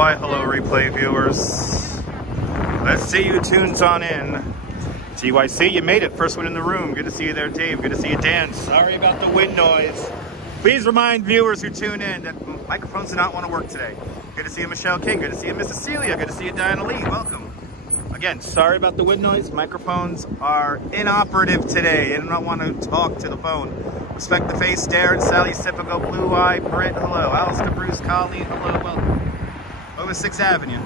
Why, hello, replay viewers. Let's see you tunes on in. TYC, you made it. First one in the room. Good to see you there, Dave. Good to see you, Dan. Sorry about the wind noise. Please remind viewers who tune in that microphones do not want to work today. Good to see you, Michelle King. Good to see you, Mrs. Celia. Good to see you, Diana Lee. Welcome. Again, sorry about the wind noise. Microphones are inoperative today. I do not want to talk to the phone. Respect the face, Darren, Sally, Sipico, Blue Eye, Britt, hello. Alistair, Bruce, Colleen, hello, welcome. Over 6th Avenue.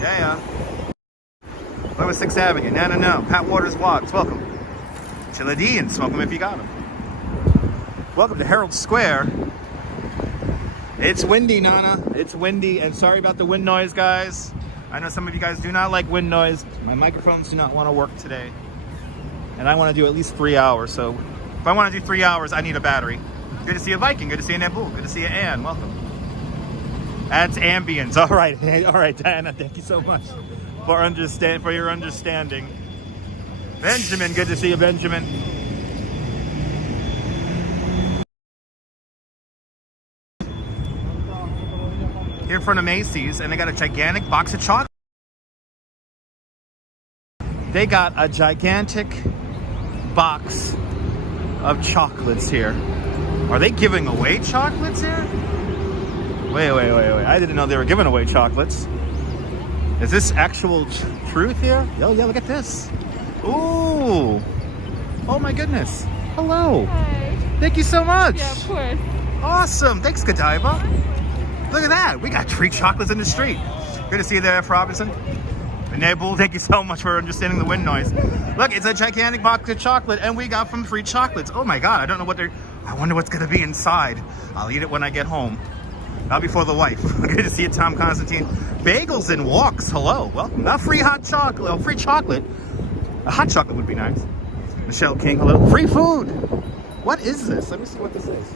Yeah. Over 6th Avenue. No. Pat Waters Vlogs, welcome. Chiladine, smoke them if you got them. Welcome to Herald Square. It's windy, Nana. It's windy, and sorry about the wind noise, guys. I know some of you guys do not like wind noise. My microphones do not want to work today. And I want to do at least 3 hours, so if I want to do 3 hours, I need a battery. Good to see you, Viking. Good to see you, Nabu. Good to see you, Ann. Welcome. Adds ambience. All right, Diana. Thank you so much for your understanding. Benjamin. Good to see you, Benjamin. Here in front of Macy's, and they got a gigantic box of chocolate. They got a gigantic box of chocolates here. Are they giving away chocolates here? Wait. I didn't know they were giving away chocolates. Is this actual truth here? Oh, yeah, look at this. Ooh. Oh, my goodness. Hello. Hi. Thank you so much. Yeah, of course. Awesome. Thanks, Godiva. Look at that. We got free chocolates in the street. Good to see you there, F. Robinson. And Nabul, thank you so much for understanding the wind noise. Look, it's a gigantic box of chocolate, and we got from free chocolates. Oh, my God. I don't know what I wonder what's going to be inside. I'll eat it when I get home. Not before the wife. Good to see you, Tom Constantine. Bagels and walks. Hello. Welcome. Not free hot chocolate. Oh, free chocolate. A hot chocolate would be nice. Michelle King. Hello. Free food. What is this? Let me see what this is.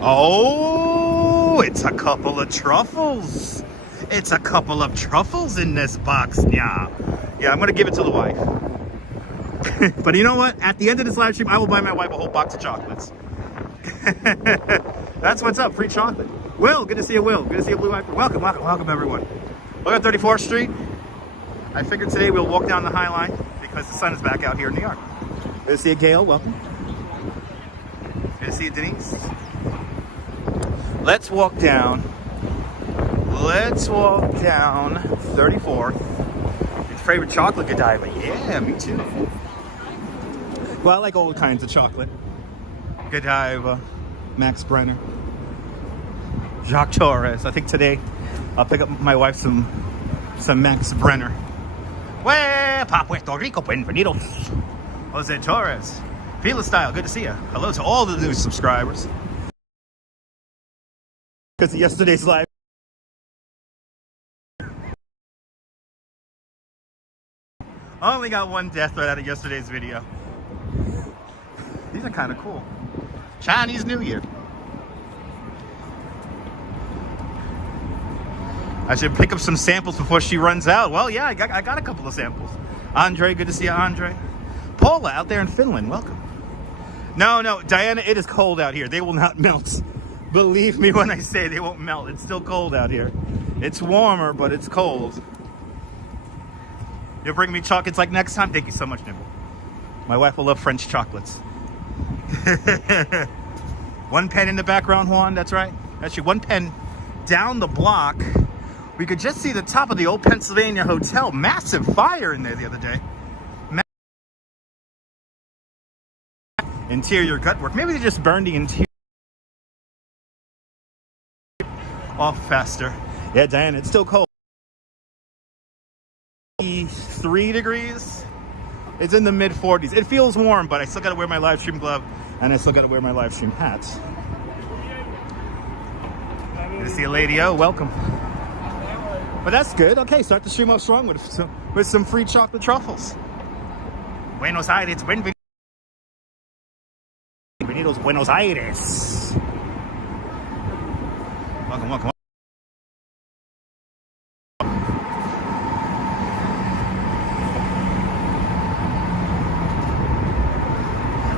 Oh, it's a couple of truffles. It's a couple of truffles in this box. Yeah, I'm going to give it to the wife. But you know what? At the end of this live stream, I will buy my wife a whole box of chocolates. That's what's up, free chocolate. Will, good to see you, Will. Good to see you, Blue Viper. Welcome, everyone. Look at 34th Street. I figured today we'll walk down the Highline because the sun is back out here in New York. Good to see you, Gail. Welcome. Good to see you, Denise. Let's walk down 34th. Your favorite chocolate, Godiva? Yeah, me too. Well, I like all kinds of chocolate. Godiva, Max Brenner, Jacques Torres. I think today I'll pick up my wife some Max Brenner. Well, pa Puerto Rico, bienvenidos. Jose Torres. Fila Style, good to see you. Hello to all the new subscribers. Because of yesterday's live. I only got one death threat out of yesterday's video. These are kind of cool. Chinese New Year. I should pick up some samples before she runs out. Well, yeah, I got a couple of samples. Andre, good to see you, Andre. Paula, out there in Finland, welcome. No, Diana, it is cold out here. They will not melt. Believe me when I say they won't melt. It's still cold out here. It's warmer, but it's cold. You'll bring me chocolates like next time? Thank you so much, Nibble. My wife will love French chocolates. One pen in the background, Juan, that's right. Actually, one pen down the block. We could just see the top of the old Pennsylvania Hotel. Massive fire in there the other day. Interior gut work. Maybe they just burned the interior off faster. Yeah, Diana, it's still cold. 3 degrees. It's in the mid 40s. It feels warm, but I still gotta wear my live stream glove and I still gotta wear my live stream hat. Good to see you, Lady O. Welcome. But that's good. Okay, start the stream off strong with some free chocolate truffles. Buenos Aires, bienvenidos Buenos Aires. Welcome.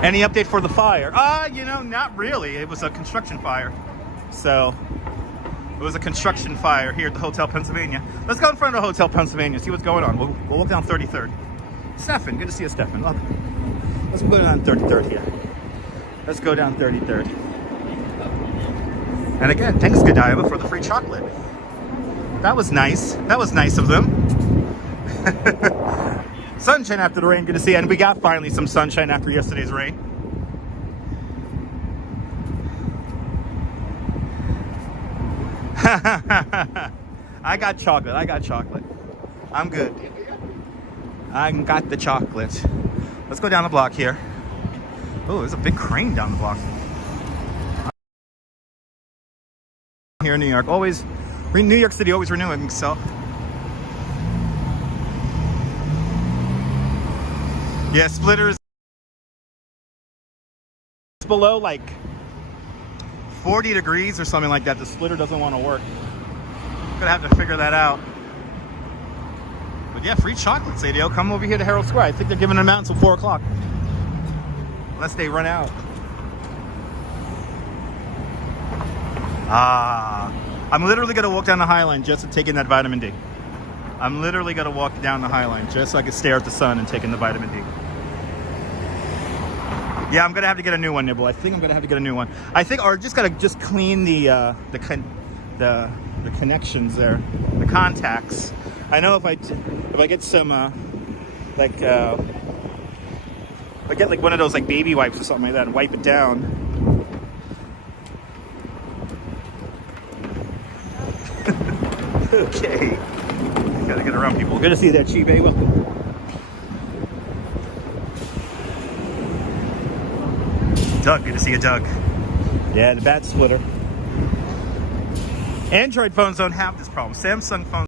Any update for the fire? Not really. It was a construction fire. So, It was a construction fire here at the Hotel Pennsylvania. Let's go in front of the Hotel Pennsylvania, see what's going on. We'll walk down 33rd. Stefan, good to see you, Stefan. Let's go down 33rd here. Let's go down 33rd. And again, thanks Godiva for the free chocolate. That was nice. That was nice of them. Sunshine after the rain, good to see you. And we got finally some sunshine after yesterday's rain. I got chocolate. I got chocolate. I'm good. I got the chocolate. Let's go down the block here. Oh, there's a big crane down the block. Here in New York, always, New York City always renewing itself. Yeah, splitters. It's below like 40 degrees or something like that. The splitter doesn't want to work. Gonna have to figure that out. But yeah, free chocolate, Sadio. Come over here to Herald Square. I think they're giving them out until 4 o'clock. Unless they run out. I'm literally gonna walk down the Highline just to take in that vitamin D. I'm literally gonna walk down the Highline just so I can stare at the sun and take in the vitamin D. Yeah, I'm gonna have to get a new one, Nibble. I think I'm gonna have to get a new one. I think, or just gotta clean the connections there, the contacts. I know if I get some if I get like one of those like baby wipes or something like that and wipe it down. Okay, gotta get around people. Good to see you there, Chibe. Welcome. Doug, good to see you, Doug. Yeah, the bat splitter. Android phones don't have this problem. Samsung phones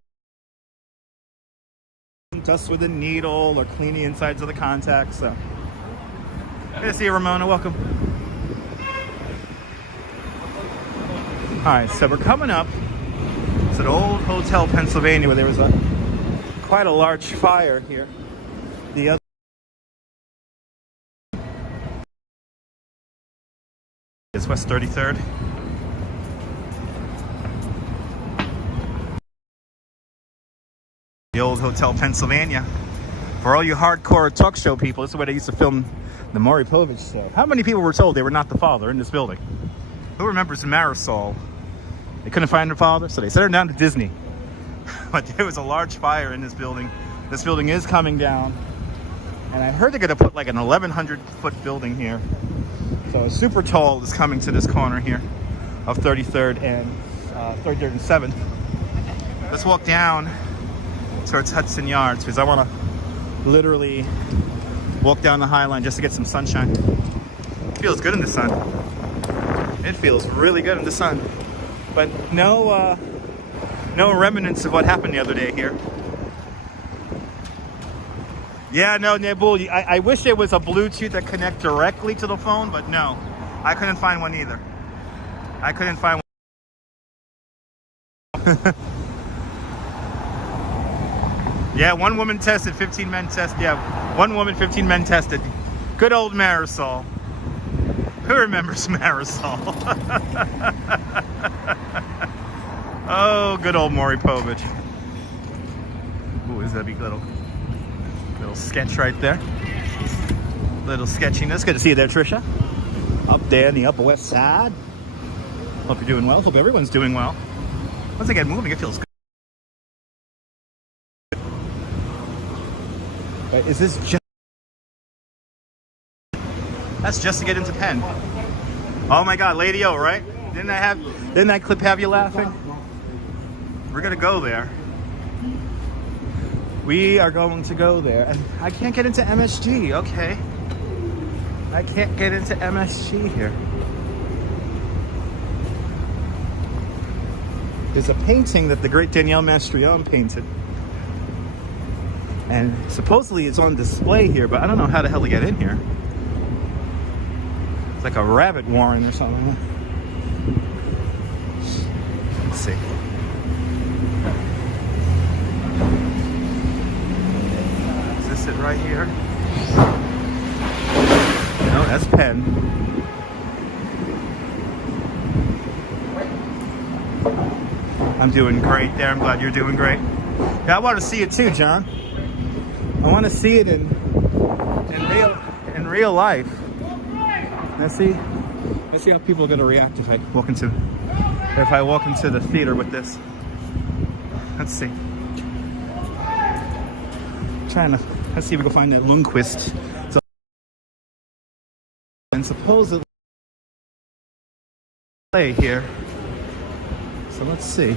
dust with a needle or clean the insides of the contacts. So, good to see you, Ramona. Welcome. All right, so we're coming up to the old Hotel Pennsylvania where there was quite a large fire here. The other. It's West 33rd. The old Hotel Pennsylvania. For all you hardcore talk show people, this is where they used to film the Maury Povich stuff. How many people were told they were not the father in this building? Who remembers Marisol? They couldn't find her father, so they sent her down to Disney. But there was a large fire in this building. This building is coming down. And I heard they're going to put like an 1,100-foot building here. So super tall is coming to this corner here of 33rd and 33rd and 7th. Let's walk down towards Hudson Yards because I want to literally walk down the Highline just to get some sunshine. It feels good in the sun. It feels really good in the sun. But no remnants of what happened the other day here. Yeah, no, Nebul, I wish there was a Bluetooth that connect directly to the phone, but no. I couldn't find one either. I couldn't find one. Yeah, one woman tested, 15 men tested. Yeah, one woman, 15 men tested. Good old Marisol. Who remembers Marisol? Oh, good old Maury Povich. Ooh, is that a big little sketch right there. Little sketchiness. Good to see you there, Trisha. Up there in the Upper West Side. Hope you're doing well. Hope everyone's doing well. Once I get moving, it feels good. Wait, is this just... That's just to get into Penn. Oh my God, Lady O, right? Didn't that clip have you laughing? We're gonna go there. We are going to go there. And I can't get into MSG. Okay. I can't get into MSG here. There's a painting that the great Danielle Mastrione painted. And supposedly it's on display here, but I don't know how the hell to get in here. It's like a rabbit warren or something. Let's see. It right here. No, that's Penn. I'm doing great there. I'm glad you're doing great. Yeah, I want to see it too, John. I want to see it in real life. Let's see how people are going to react if I walk into the theater with this. Let's see. Let's see if we can find that Lundqvist. And supposedly play here. So let's see.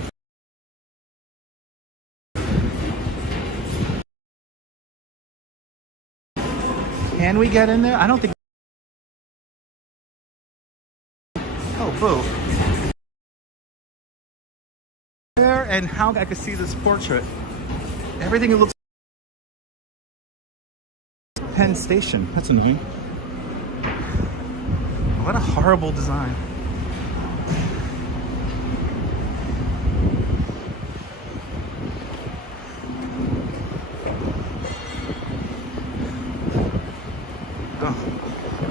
Can we get in there? I don't think. Oh, boo. There, and how I can see this portrait. Everything looks. Penn Station. That's annoying. What a horrible design.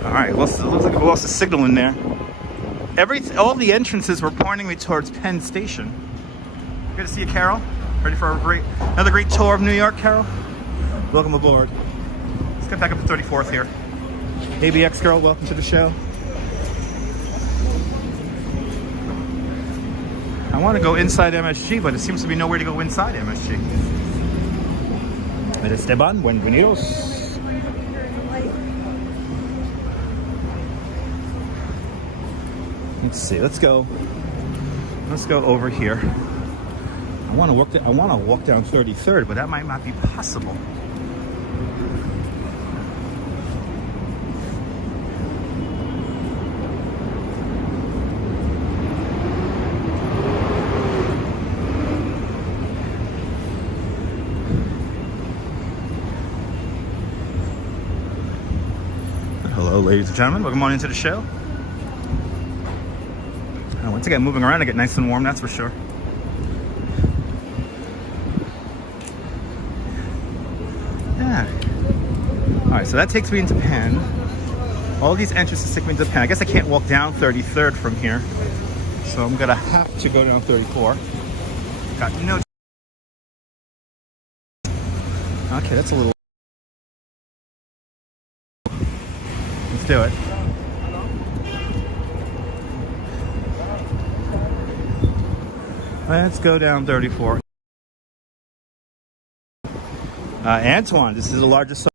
All right, it looks like we lost a signal in there. All the entrances were pointing me towards Penn Station. Good to see you, Carol. Ready for another great tour of New York, Carol? Welcome aboard. Let's get back up to 34th here. ABX girl, welcome to the show. I want to go inside MSG, but it seems to be nowhere to go inside MSG. Esteban, bienvenidos. Let's see. Let's go over here. I want to walk down 33rd, but that might not be possible. Hello, ladies and gentlemen. Welcome on into the show. Once I get moving around, I get nice and warm, that's for sure. Yeah. All right, so that takes me into Penn. All these entrances take me into Penn. I guess I can't walk down 33rd from here. So I'm gonna have to go down 34. Got no... Okay, that's a little... Let's do it. Let's go down 34. Antoine, this is the largest.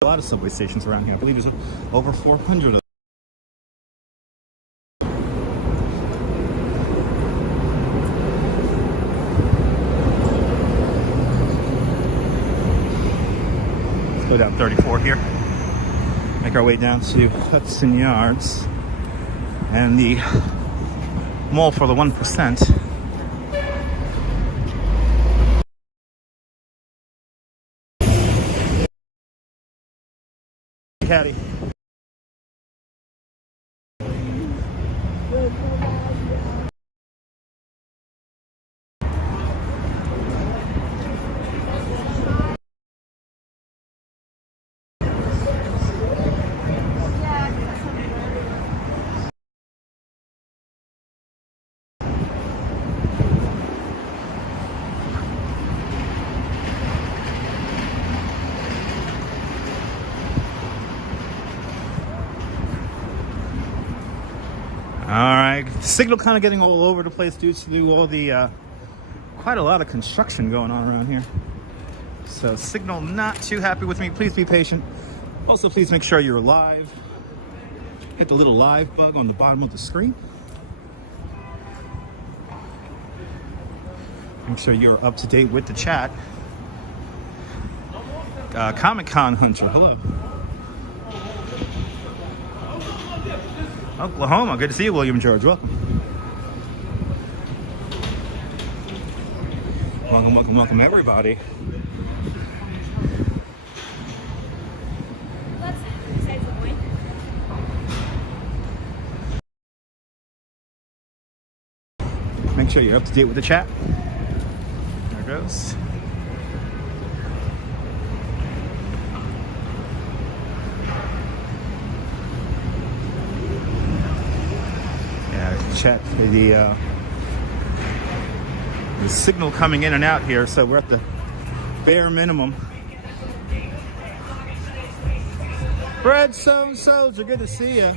A lot of subway stations around here. I believe there's over 400 of them. Let's go down 34 here. Make our way down to Hudson Yards and the Mall for the 1%. Caddy. All right, signal kind of getting all over the place due to all the quite a lot of construction going on around here. So signal not too happy with me. Please be patient. Also, please make sure you're live. Hit the little live bug on the bottom of the screen. Make sure you're up to date with the chat. Comic-Con Hunter, hello. Oklahoma, good to see you, William George. Welcome. Welcome, everybody. Make sure you're up to date with the chat. There it goes. check the signal coming in and out here, so we're at the bare minimum. Fred Soldier, good to see you.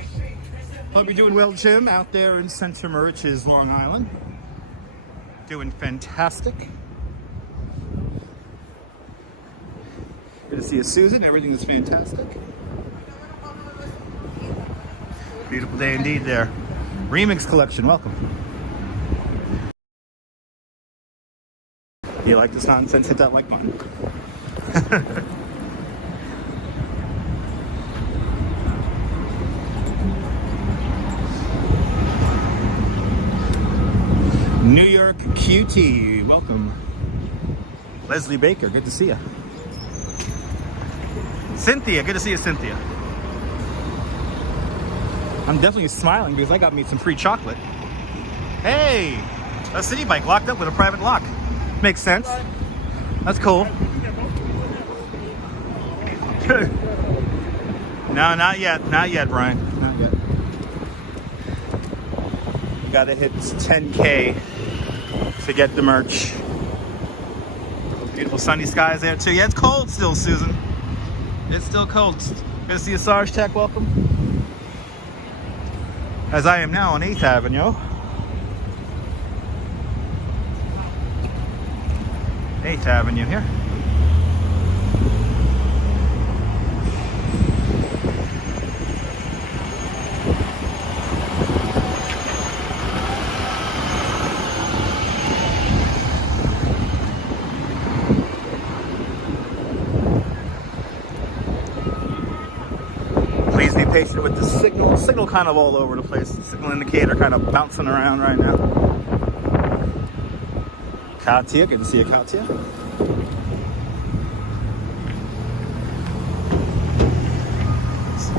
Hope you're doing well, Jim, out there in Center Moriches, Long Island. Doing fantastic. Good to see you, Susan. Everything is fantastic. Beautiful day indeed there. Remix collection, welcome. You like this nonsense? Hit that like button. New York QT, welcome. Leslie Baker, good to see you. Cynthia, good to see you, Cynthia. I'm definitely smiling because I got me some free chocolate. Hey, a city bike locked up with a private lock. Makes sense. That's cool. No, not yet. Not yet, Brian. Not yet. Gotta hit 10K to get the merch. Beautiful sunny skies there too. Yeah, it's cold still, Susan. It's still cold. Good to see you, Sarge Tech. Welcome. As I am now on 8th Avenue. 8th Avenue here. Please be patient with the signal. Signal kind of all over the place. The signal indicator kind of bouncing around right now. Katya, good to see you, Katya.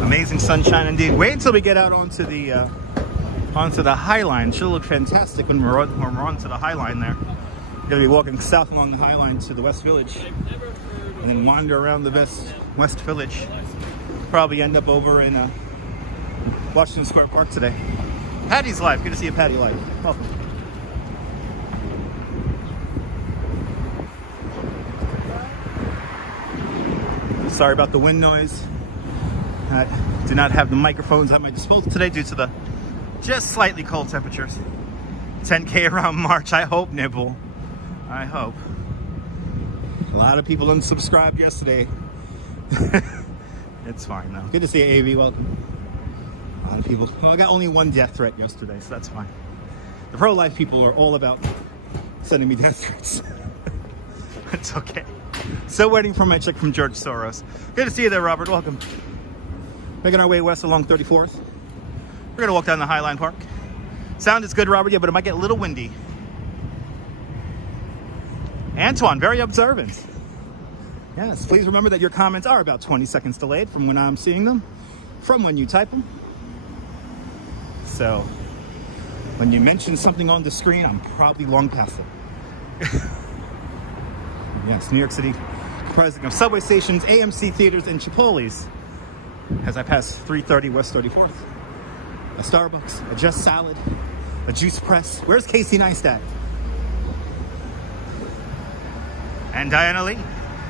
Amazing sunshine indeed. Wait until we get out onto the Highline. Should look fantastic when we're onto the Highline there. We're gonna be walking south along the Highline to the West Village, and then wander around the West Village. Probably end up over in Washington Square Park today. Patty's Live, good to see you, Patty Live. Welcome. Sorry about the wind noise. I do not have the microphones at my disposal today due to the just slightly cold temperatures. 10K around March, I hope, Nibble. I hope. A lot of people unsubscribed yesterday. It's fine though. Good to see you, AV, welcome. A lot of people. Well, I got only one death threat yesterday, so that's fine. The pro-life people are all about sending me death threats. It's okay. Still waiting for my check from George Soros. Good to see you there, Robert. Welcome. Making our way west along 34th. We're gonna walk down the Highline Park. Sound is good, Robert, yeah, but it might get a little windy. Antoine, very observant. Yes, please remember that your comments are about 20 seconds delayed from when I'm seeing them, from when you type them. So, when you mention something on the screen, I'm probably long past it. Yes, New York City, comprising of subway stations, AMC theaters, and Chipotle's. As I pass 330 West 34th, a Starbucks, a Just Salad, a Juice Press. Where's Casey Neistat? And Diana Lee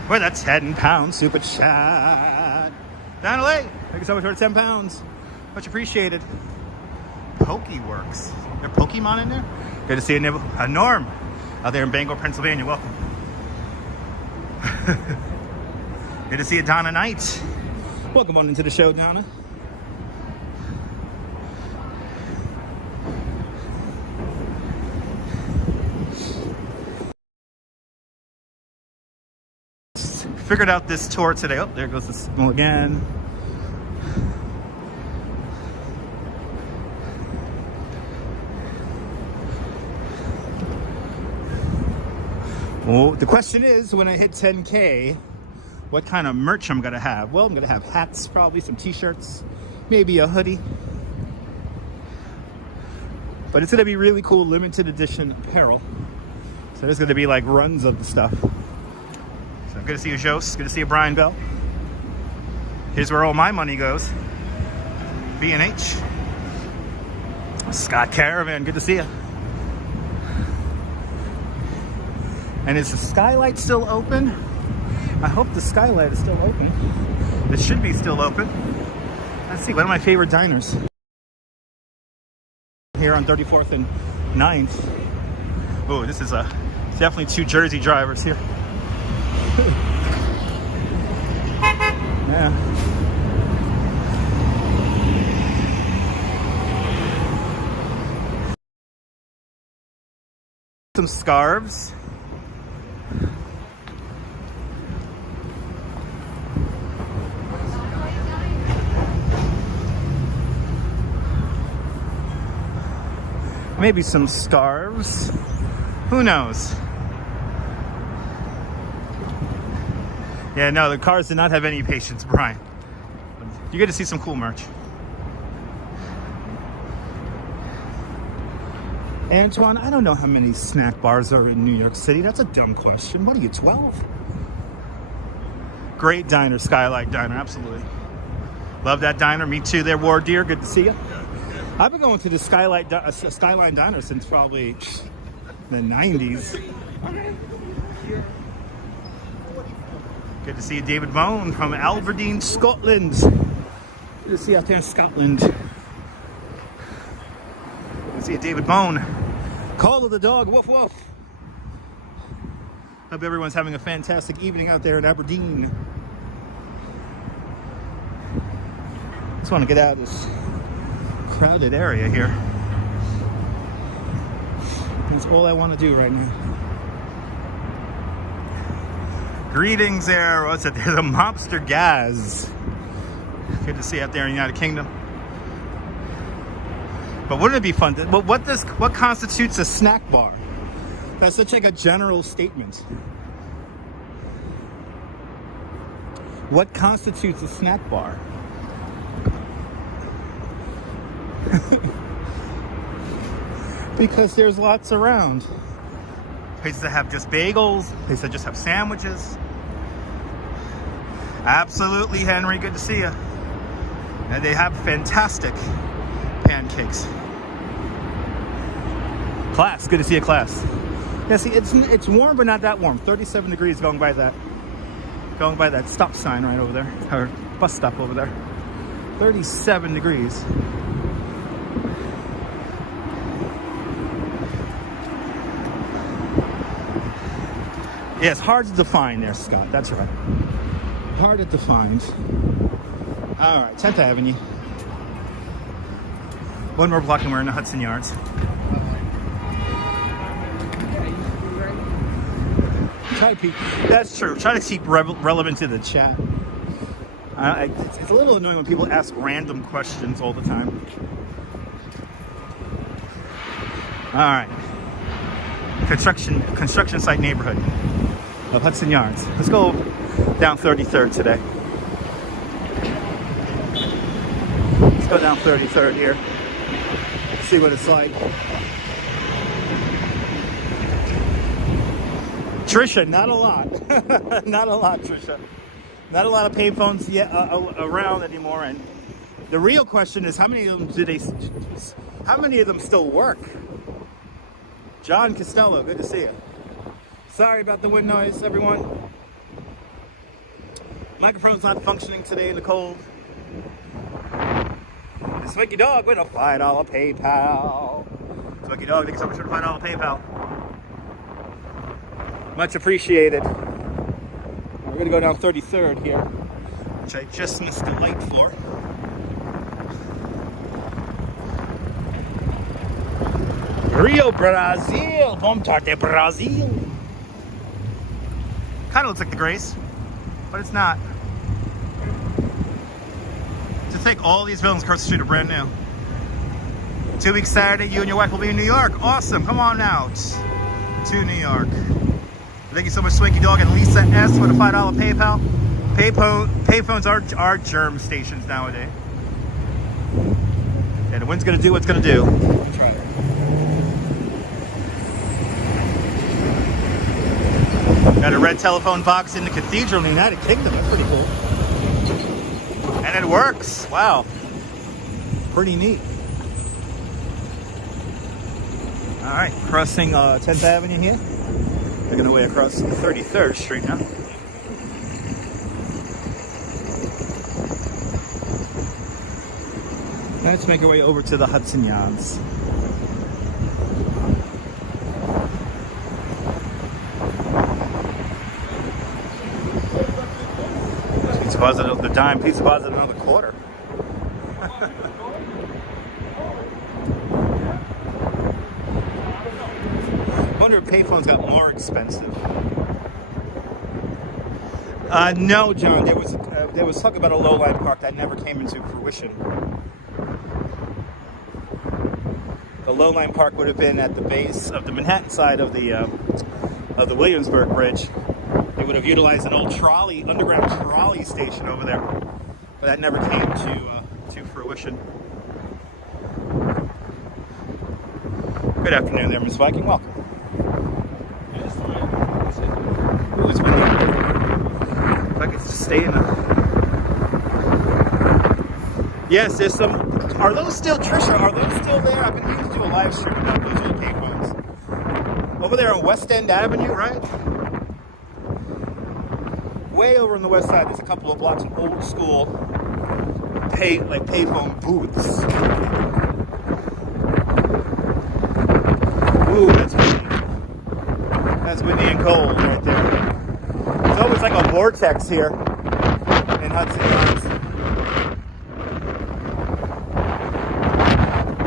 with a 10-pound super chat. Diana Lee, thank you so much for the 10 pounds. Much appreciated. Pokeworks. There Pokemon in there? Good to see you, Nibble. Norm, out there in Bangor, Pennsylvania. Welcome. Good to see you, Donna Knight. Welcome on into the show, Donna. Figured out this tour today. Oh, there goes the signal again. Well, the question is, when I hit 10K, what kind of merch I'm gonna have? Well, I'm gonna have hats, probably some t-shirts, maybe a hoodie. But it's gonna be really cool limited edition apparel. So there's gonna be like runs of the stuff. So good to see you, Jose. Good to see you, Brian Bell. Here's where all my money goes. B&H. Scott Caravan, good to see you. And is the skylight still open? I hope the skylight is still open. It should be still open. Let's see, one of my favorite diners. Here on 34th and 9th. Oh, this is definitely two Jersey drivers here. Yeah. Some scarves. Maybe some scarves. Who knows? Yeah, no, the cars did not have any patience, Brian. You get to see some cool merch. Antoine, I don't know how many snack bars are in New York City. That's a dumb question. What are you, 12? Great diner, Skylight Diner, absolutely. Love that diner. Me too there, War Deer. Good to see you. I've been going to the Skyline Diner since probably the 90s. Good to see you, David Bone from Aberdeen, Scotland. Good to see you out there in Scotland. Good to see you, David Bone. Call of the dog, woof woof. Hope everyone's having a fantastic evening out there in Aberdeen. Just want to get out of this crowded area here. That's all I want to do right now. Greetings there. What's it? They're the Mobster Gaz. Good to see you out there in the United Kingdom. But wouldn't it be fun? What constitutes a snack bar? That's such like a general statement. What constitutes a snack bar? Because there's lots around. Places that have just bagels, places that just have sandwiches. Absolutely, Henry, good to see you. And they have fantastic pancakes. Class, good to see you, Class. Yeah, see, it's warm, but not that warm. 37 degrees going by that stop sign right over there, or bus stop over there. 37 degrees. Yeah, it's hard to define there, Scott. That's right. Hard to define. All right, 10th Avenue. One more block and we're in the Hudson Yards. That's true. Try to keep relevant to the chat. It's a little annoying when people ask random questions all the time. All right. Construction site neighborhood of Hudson Yards. Let's go down 33rd today. Let's go down 33rd here. See what it's like. Trisha, not a lot. Not a lot, Trisha. Not a lot of payphones yet around anymore. And the real question is, how many of them still work? John Costello, good to see you. Sorry about the wind noise, everyone. Microphone's not functioning today in the cold. The Swanky Dog with a $5 PayPal. Swanky Dog, thank you so much for the $5 PayPal. Much appreciated. We're gonna go down 33rd here, which I just missed the light for. Rio Brazil, Vontade de Brazil. Kind of looks like the Grace, but it's not. To think all these buildings across the street are brand new. 2 weeks Saturday, you and your wife will be in New York. Awesome, come on out to New York. Thank you so much, Swanky Dog and Lisa S for the $5 PayPal. Payphones are germ stations nowadays. Yeah, the wind's gonna do what's gonna do. That's right. Got a red telephone box in the cathedral in the United Kingdom. That's pretty cool. And it works. Wow. Pretty neat. All right, crossing 10th Avenue here. Making our way across 33rd Street now. Let's make our way over to the Hudson Yards. Pizza positive, the dime pizza positive another quarter. I wonder if payphones got more expensive. No, John. There was talk about a low-line park that never came into fruition. The low-line park would have been at the base of the Manhattan side of the Williamsburg Bridge. They would have utilized an old underground trolley station over there, but that never came to fruition. Good afternoon, there, Miss Viking. Welcome. Ooh, it's windy. If I could just stay in. Yes, there's some. Are those still, Trisha? Are those still there? I've been meaning to do a live stream about those old payphones. Over there on West End Avenue, right? Way over on the west side, there's a couple of blocks of old school payphone booths. Ooh, that's windy. That's windy and cold right there. It's always like a vortex here in Hudson Yards.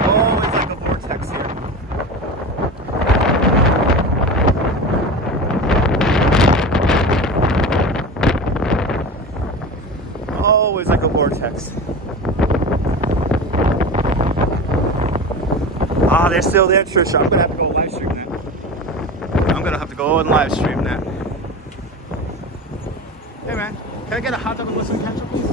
Always like a vortex here. Always like a vortex. Ah, they're still there, Trisha. I'm gonna have to go live stream that. I'm gonna have to go and live stream that. Hey man, can I get a hot dog and some ketchup, please?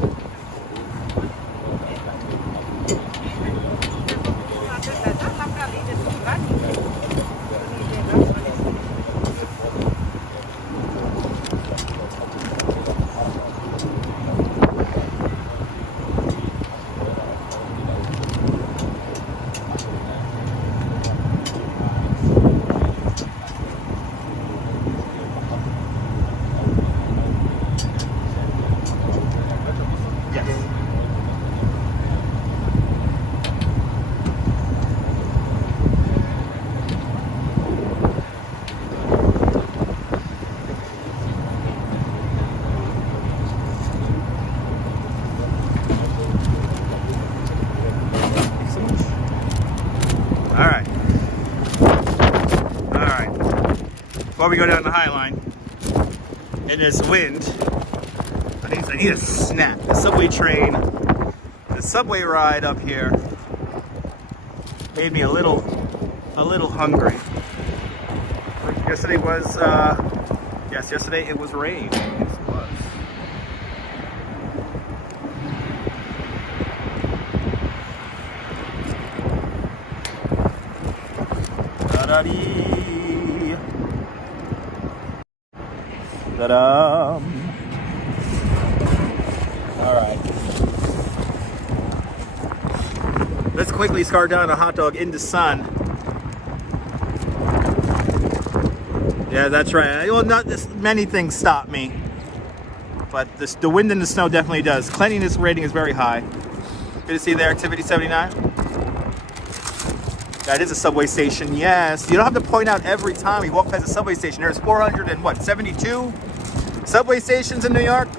Before we go down the Highline in this wind, I need a snack. The subway train, the subway ride up here made me a little hungry. Yesterday was, yesterday it was rain. Yes, it was. Ta-da-dee. Ta-da! All right. Let's quickly scar down a hot dog in the sun. Yeah, that's right. Well, not this, many things stop me, but the wind and the snow definitely does. Cleanliness rating is very high. Good to see there, Activity 79. That is a subway station, yes. You don't have to point out every time you walk past a subway station. There's 472 subway stations in New York.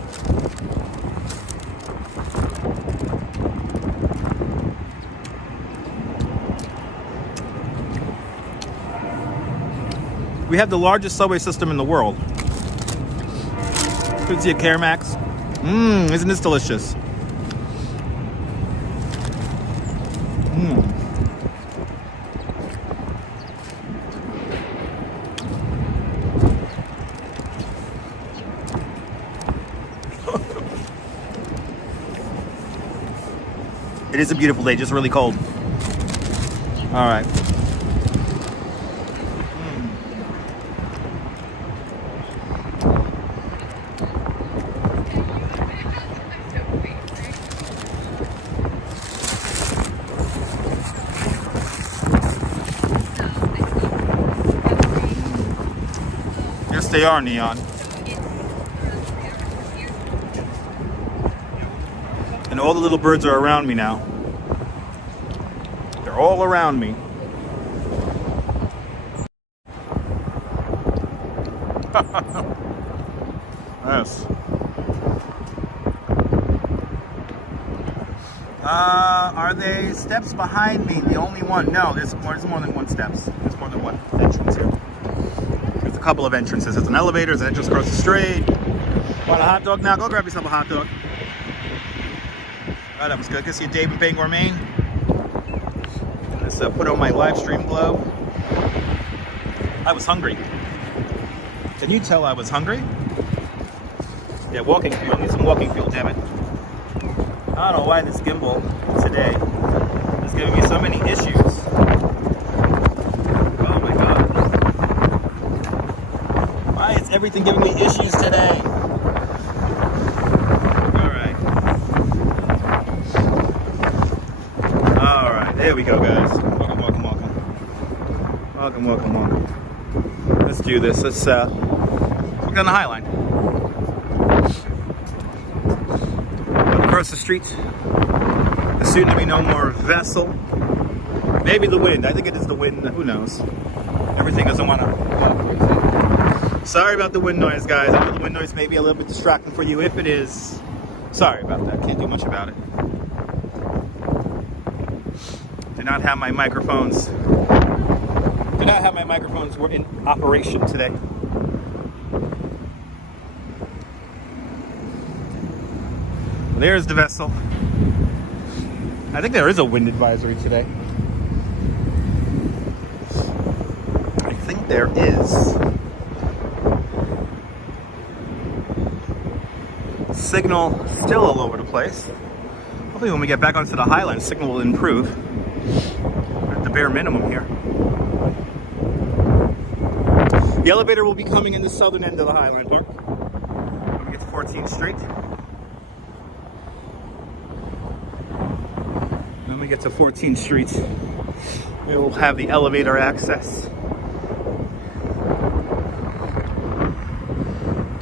We have the largest subway system in the world. Could see a Caremax. Isn't this delicious? It is a beautiful day, just really cold. All right. they are neon. And all the little birds are around me now. They're all around me. Yes. Are they steps behind me? The only one? No, there's more than one steps. There's more than one entrance here. There's a couple of entrances. There's an elevator, there's an entrance across the street. Want a hot dog now? Go grab yourself a hot dog. Oh, that was good. Good to see you, Dave and Bangor, Maine. Let's put on my live stream glove. I was hungry. Can you tell I was hungry? Yeah, walking fuel. Need some walking fuel, damn it. I don't know why this gimbal today is giving me so many issues. Oh my god. Why is everything giving me issues today? Alright. Alright, there we go, guys. Welcome, welcome, welcome. Welcome, welcome, welcome. Let's do this. Let's look on the Highline. Across the street, the soon to be no more vessel. Maybe the wind. I think it is the wind. Who knows? Everything doesn't want to cooperate. Sorry about the wind noise, guys. I know the wind noise may be a little bit distracting for you. If it is, sorry about that. Can't do much about it. Do not have my microphones. Do not have my microphones were in operation today. There's the vessel. I think there is a wind advisory today. I think there is. Signal still all over the place. Hopefully when we get back onto the Highline, signal will improve. At the bare minimum here. The elevator will be coming in the southern end of the Highline Park. When we get to 14th Street. When we get to 14th Street, we will have the elevator access.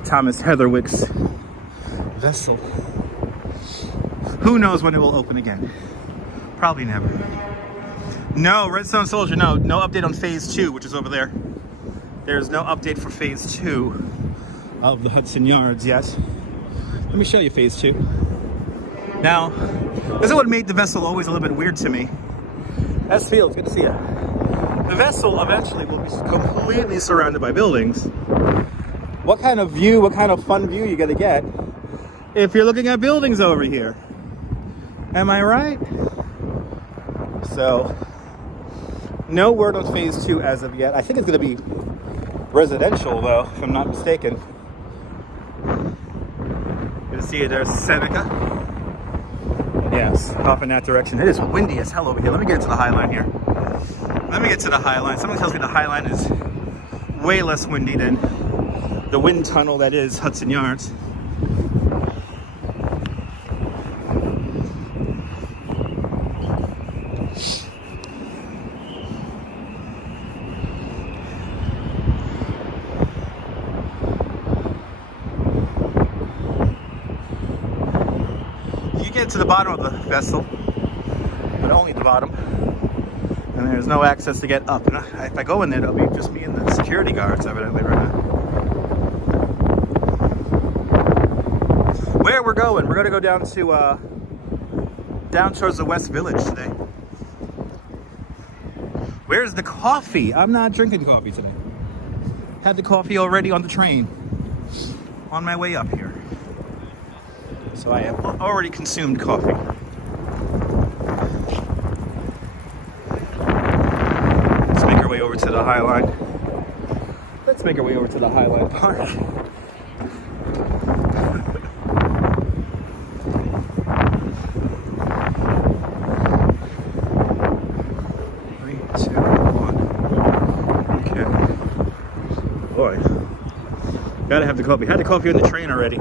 Thomas Heatherwick's vessel. Who knows when it will open again? Probably never. No, Redstone Soldier, no update on phase 2, which is over there. There's no update for phase 2 of the Hudson Yards yet. Let me show you phase 2. Now, this is what made the vessel always a little bit weird to me. S Fields, good to see you. The vessel eventually will be completely surrounded by buildings. What kind of view, what kind of fun view you gonna get if you're looking at buildings over here? Am I right? So, no word on phase 2 as of yet. I think it's gonna be residential though, if I'm not mistaken. Good to see you there, Seneca. Yes, off in that direction. It is windy as hell over here. Let me get to the Highline here. Let me get to the Highline. Someone tells me the Highline is way less windy than the wind tunnel that is Hudson Yards. To the bottom of the vessel, but only the bottom, and there's no access to get up. And if I go in there, it'll be just me and the security guards evidently right now. Where we're going to go down to down towards the West Village today. Where's the coffee? I'm not drinking coffee today. Had the coffee already on the train on my way up here. So I have already consumed coffee. Let's make our way over to the Highline. Let's make our way over to the Highline Park. 3, 2, 1. Okay. Boy. Gotta have the coffee. Had the coffee on the train already.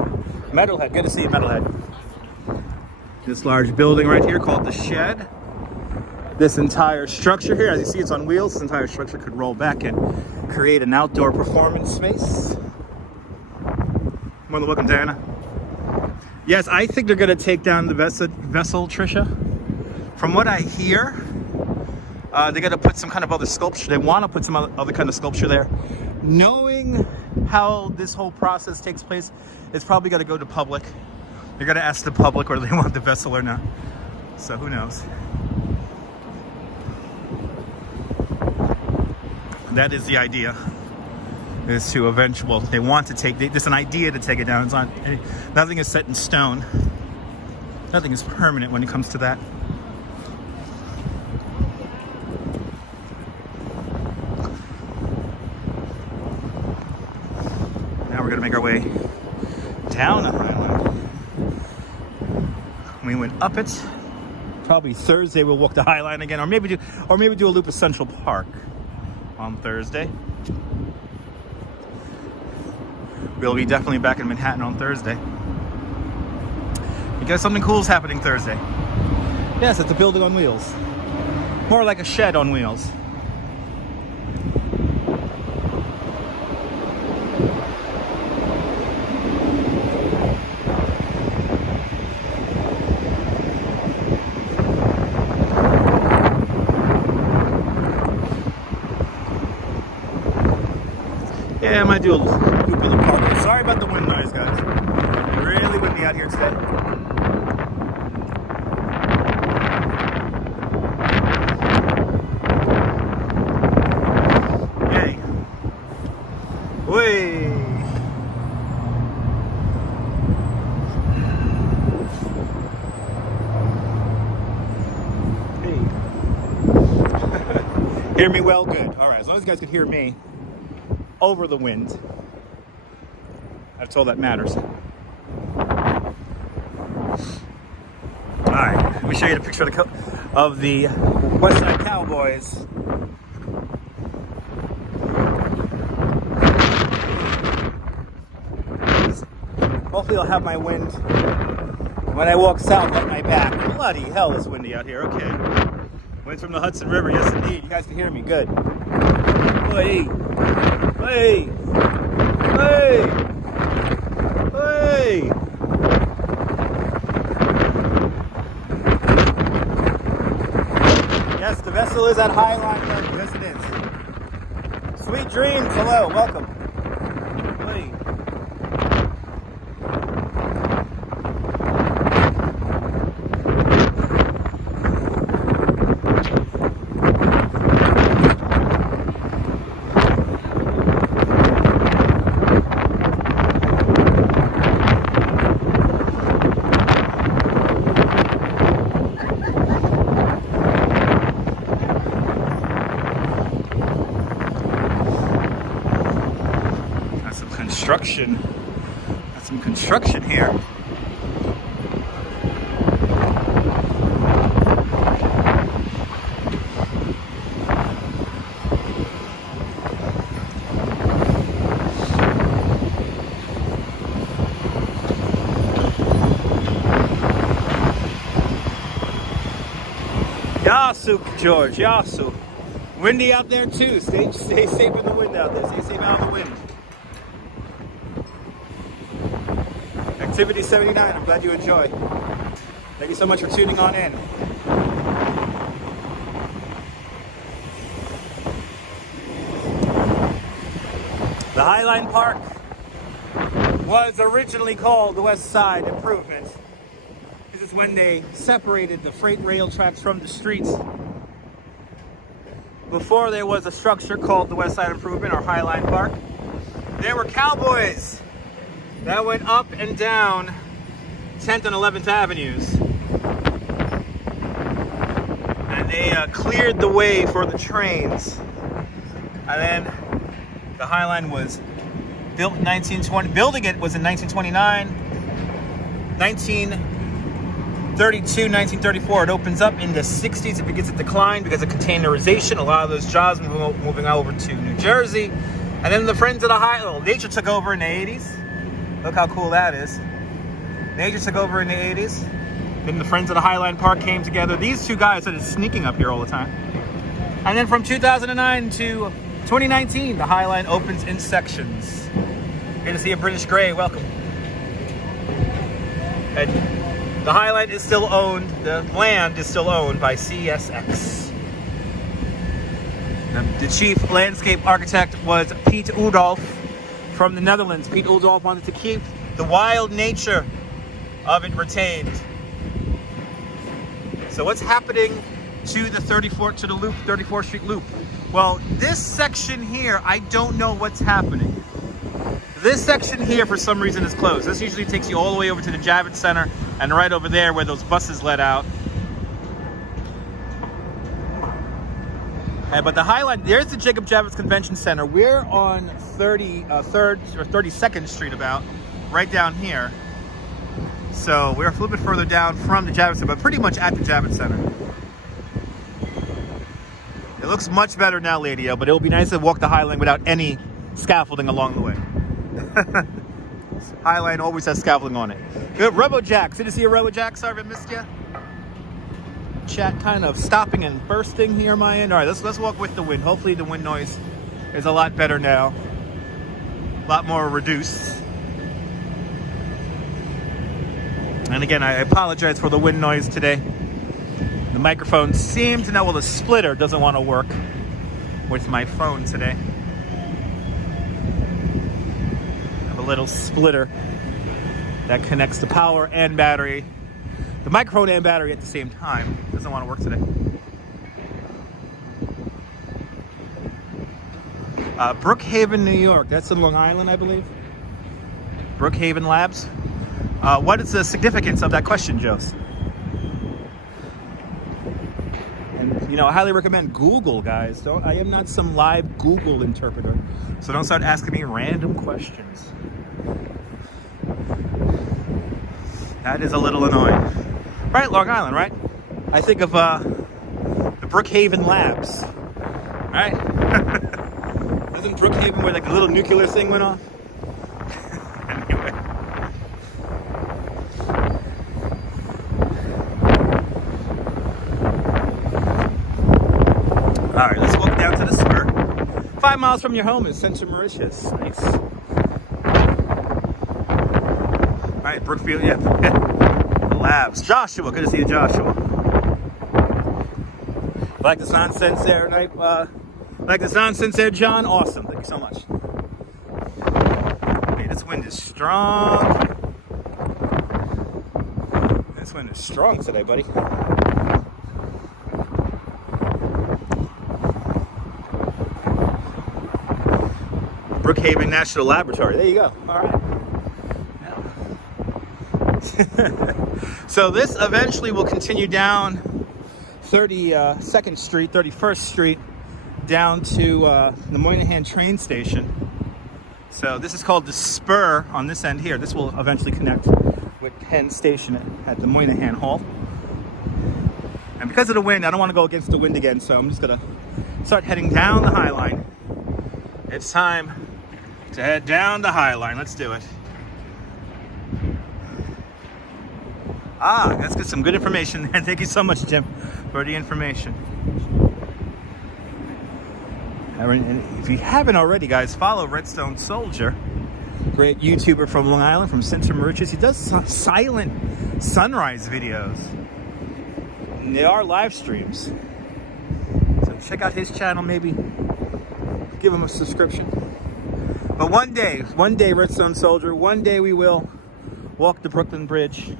Metalhead, good to see you, Metalhead. This large building right here called the Shed. This entire structure here, as you see, it's on wheels. This entire structure could roll back and create an outdoor performance space. More than welcome, Diana. Yes, I think they're going to take down the vessel, Trisha. From what I hear, they're going to put some kind of other sculpture. They want to put some other kind of sculpture there. Knowing how this whole process takes place, it's probably going to go to public. They're going to ask the public whether they want the vessel or not. So who knows? That is the idea. Is to eventually, well, they want to take, there's an idea to take it down. It's not, nothing is set in stone. Nothing is permanent when it comes to that. Now we're gonna make our way down the Highline. We went up it. Probably Thursday we'll walk the Highline again, or maybe do a loop of Central Park on Thursday. We'll be definitely back in Manhattan on Thursday. Because something cool is happening Thursday. Yes, it's a building on wheels. More like a shed on wheels. Yeah, I might do a loop in the park. Sorry about the wind noise, guys. Really windy out here today. Yay. Way. Hey. Hear me well? Good. All right, as long as you guys can hear me over the wind. That's all that matters. All right, let me show you the picture of the West Side Cowboys. Hopefully I'll have my wind when I walk south at my back. Bloody hell, it's windy out here. Okay. Winds from the Hudson River, yes indeed. You guys can hear me, good. Hey, hey, hey. Hey! Yes, the vessel is at Highline Park. Yes, it is. Sweet dreams. Hello, welcome. Hey. Got some construction here. Yasu, George, Yasu. Windy out there too. Stay safe in the wind out there. Stay safe out of the wind. Activity 79, I'm glad you enjoy. Thank you so much for tuning on in. The Highline Park was originally called the West Side Improvement. This is when they separated the freight rail tracks from the streets. Before there was a structure called the West Side Improvement or Highline Park. There were cowboys that went up and down 10th and 11th Avenues. And they cleared the way for the trains. And then the Highline was built in 1920. Building it was in 1929. 1932, 1934, it opens up. In the 60s, it begins to decline because of containerization. A lot of those jobs moving over to New Jersey. And then the Friends of the Highline, nature took over in the 80s. Look how cool that is. Nature took over in the 80s. Then the Friends of the Highline Park came together. These two guys started sneaking up here all the time. And then from 2009 to 2019, the Highline opens in sections. Here to see a British Grey, welcome. And the Highline is still owned, the land is still owned by CSX. The chief landscape architect was Piet Oudolf from the Netherlands. Piet Oudolf wanted to keep the wild nature of it retained. So what's happening to the 34th Street Loop? Well, this section here, I don't know what's happening. This section here, for some reason, is closed. This usually takes you all the way over to the Javits Center and right over there where those buses let out. But the Highline, there's the Jacob Javits Convention Center. We're on 3rd or 32nd Street about, right down here. So we're a little bit further down from the Javits Center, but pretty much at the Javits Center. It looks much better now, Lady-O, but it'll be nice to walk the Highline without any scaffolding along the way. Highline always has scaffolding on it. Good, RoboJack. Good to see you, RoboJack. Sorry if I missed you. Chat kind of stopping and bursting here on my end. All right, let's walk with the wind. Hopefully the wind noise is a lot better now. A lot more reduced. And again, I apologize for the wind noise today. The microphone seems to know, well, the splitter doesn't want to work with my phone today. I have a little splitter that connects the power and battery, the microphone and battery at the same time. Doesn't want to work today. Brookhaven, New York. That's in Long Island, I believe. Brookhaven Labs. What is the significance of that question, Jose? And, you know, I highly recommend Google, guys. I am not some live Google interpreter, so don't start asking me random questions. That is a little annoying. Right, Long Island, right? I think of the Brookhaven Labs, right? Isn't Brookhaven where like the little nuclear thing went off? Anyway. All right, let's walk down to the spur. 5 miles from your home is Central Mauritius. Nice. All right, Brookfield, yeah. The Labs. Joshua, good to see you, Joshua. Like this nonsense there, like this nonsense there, John? Awesome, thank you so much. Hey, this wind is strong. This wind is strong today, buddy. Brookhaven National Laboratory. There you go. All right. Yeah. So this eventually will continue down 32nd Street, 31st Street, down to the Moynihan train station. So this is called the Spur on this end here. This will eventually connect with Penn Station at the Moynihan Hall. And because of the wind, I don't want to go against the wind again, so I'm just gonna start heading down the Highline. It's time to head down the Highline. Let's do it. Let's get some good information. And thank you so much, Jim, for the information. And if you haven't already, guys, follow Redstone Soldier, great YouTuber from Long Island, from Central Mauritius. He does silent sunrise videos. And they are live streams. So check out his channel, maybe give him a subscription. But one day, Redstone Soldier, one day we will walk the Brooklyn Bridge.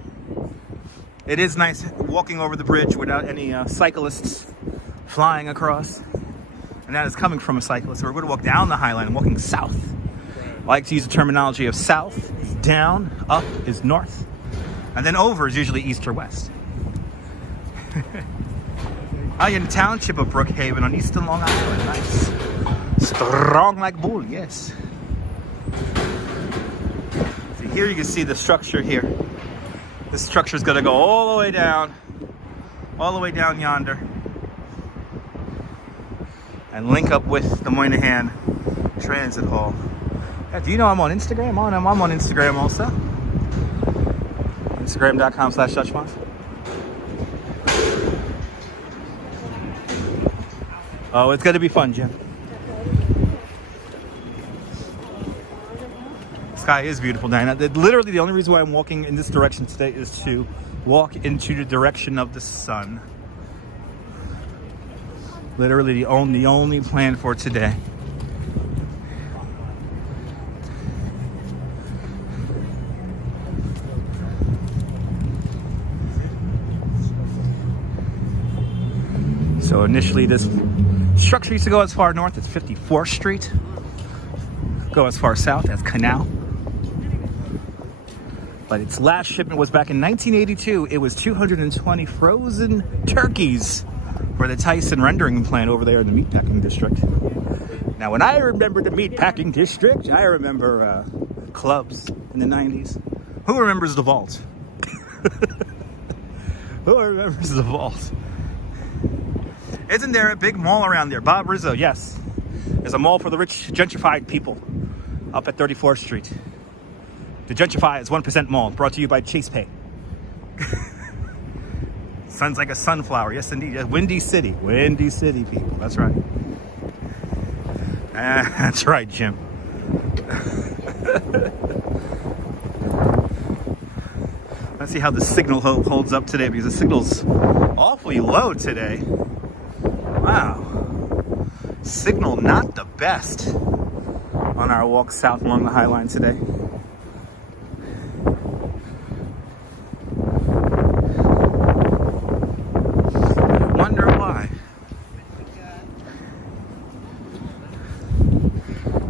It is nice walking over the bridge without any cyclists flying across. And that is coming from a cyclist. So we're going to walk down the Highline and walking south. I like to use the terminology of south is down, up is north, and then over is usually east or west. In the township of Brookhaven on eastern Long Island. Nice. Strong like bull, yes. So here you can see the structure here. This structure is going to go all the way down yonder, and link up with the Moynihan Transit Hall. Yeah, do you know I'm on Instagram? I'm on Instagram also. Instagram.com/Dutchmont. Oh, it's going to be fun, Jim. Sky is beautiful, Diana. Literally, the only reason why I'm walking in this direction today is to walk into the direction of the sun. Literally the only plan for today. So initially this structure used to go as far north as 54th Street. Go as far south as Canal. But its last shipment was back in 1982. It was 220 frozen turkeys for the Tyson rendering plant over there in the meatpacking district. Now, when I remember the meatpacking district, I remember clubs in the 90s. Who remembers the vault? Who remembers the vault? Isn't there a big mall around there? Bob Rizzo, yes. There's a mall for the rich, gentrified people up at 34th Street. The Gentrify is 1% Mall, brought to you by Chase Pay. Sun's like a sunflower. Yes, indeed. Windy City. Windy City, people. That's right. That's right, Jim. Let's see how the signal holds up today, because the signal's awfully low today. Wow. Signal not the best on our walk south along the Highline today. Wonder why.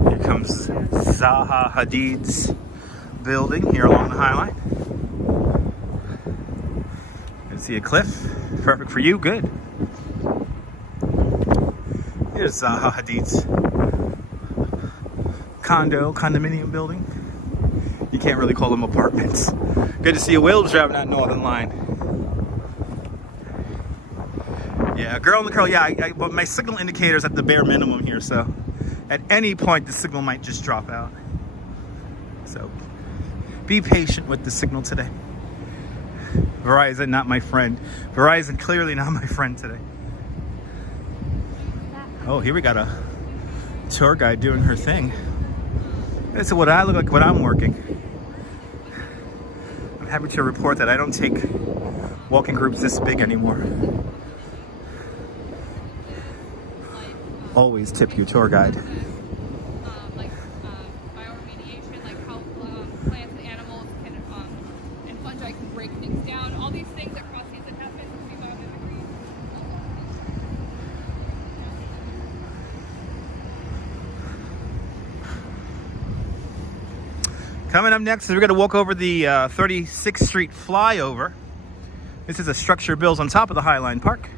Here comes Zaha Hadid's building here along the Highline. You see a cliff. Perfect for you. Good. Here's Zaha Hadid's condominium building. You can't really call them apartments. Good to see you, Will, driving that Northern Line. Yeah, girl in the curl. Yeah, but my signal indicator is at the bare minimum here, so at any point the signal might just drop out. So be patient with the signal today. Verizon, not my friend. Verizon, clearly not my friend today. Oh, here we got a tour guide doing her thing. This is what I look like when I'm working. I'm happy to report that I don't take walking groups this big anymore. Always tip your tour guide. Bioremediation, like how plants and animals and fungi can break things down. All these things that cross season happen to be biomimicry. Coming up next is we're going to walk over the 36th Street Flyover. This is a structure built on top of the Highline Park.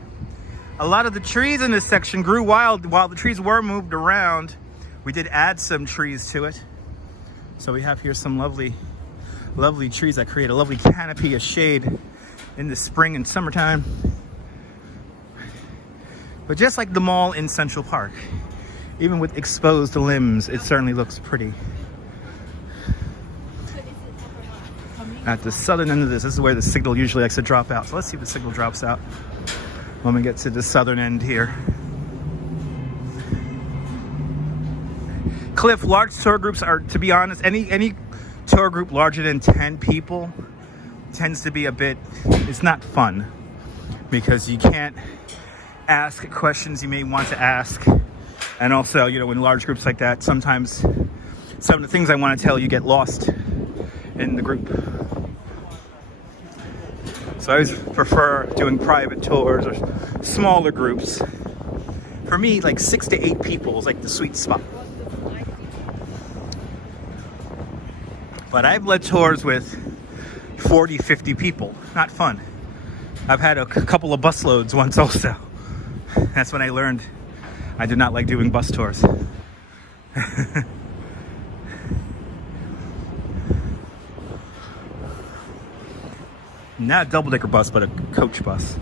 A lot of the trees in this section grew wild while the trees were moved around. We did add some trees to it. So we have here some lovely, lovely trees that create a lovely canopy of shade in the spring and summertime. But just like the mall in Central Park, even with exposed limbs, it certainly looks pretty. At the southern end of this is where the signal usually likes to drop out. So let's see if the signal drops out when we get to the southern end here. Cliff, large tour groups are, to be honest, any tour group larger than 10 people tends to be a bit, it's not fun, because you can't ask questions you may want to ask. And also, you know, in large groups like that, sometimes some of the things I want to tell you get lost in the group. So I always prefer doing private tours or smaller groups. For me, like 6 to 8 people is like the sweet spot. But I've led tours with 40, 50 people. Not fun. I've had a couple of bus loads once also. That's when I learned I did not like doing bus tours. Not a double-decker bus, but a coach bus.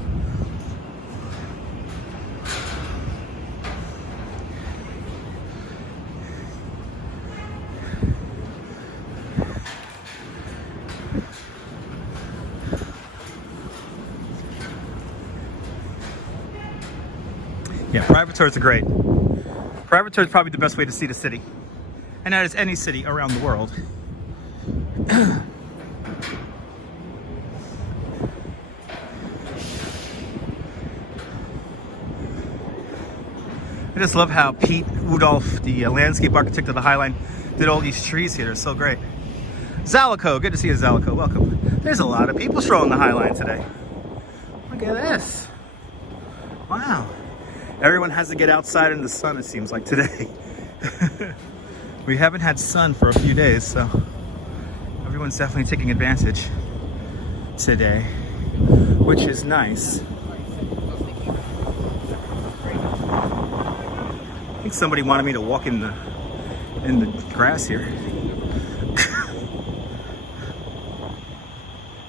Yeah, private tours are great. Private tours is probably the best way to see the city. And that is any city around the world. I just love how Pete Udolph, the landscape architect of the Highline, did all these trees here. They're so great. Zalico, good to see you, Zalico. Welcome. There's a lot of people strolling the Highline today. Look at this. Wow. Everyone has to get outside in the sun, it seems like, today. We haven't had sun for a few days, so everyone's definitely taking advantage today, which is nice. I think somebody wanted me to walk in the grass here.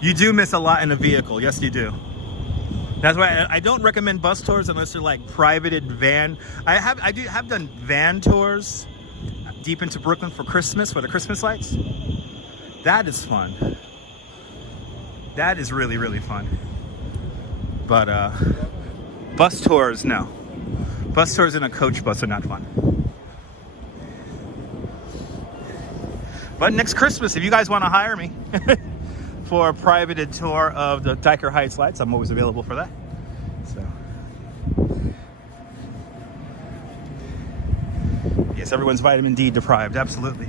You do miss a lot in a vehicle. Yes, you do. That's why I don't recommend bus tours unless they're like privated van. I have done van tours deep into Brooklyn for Christmas, for the Christmas lights. That is fun. That is really, really fun. But bus tours, no. Bus tours in a coach bus are not fun. But next Christmas, if you guys want to hire me for a privated tour of the Dyker Heights lights, I'm always available for that. So, yes, everyone's vitamin D deprived, absolutely.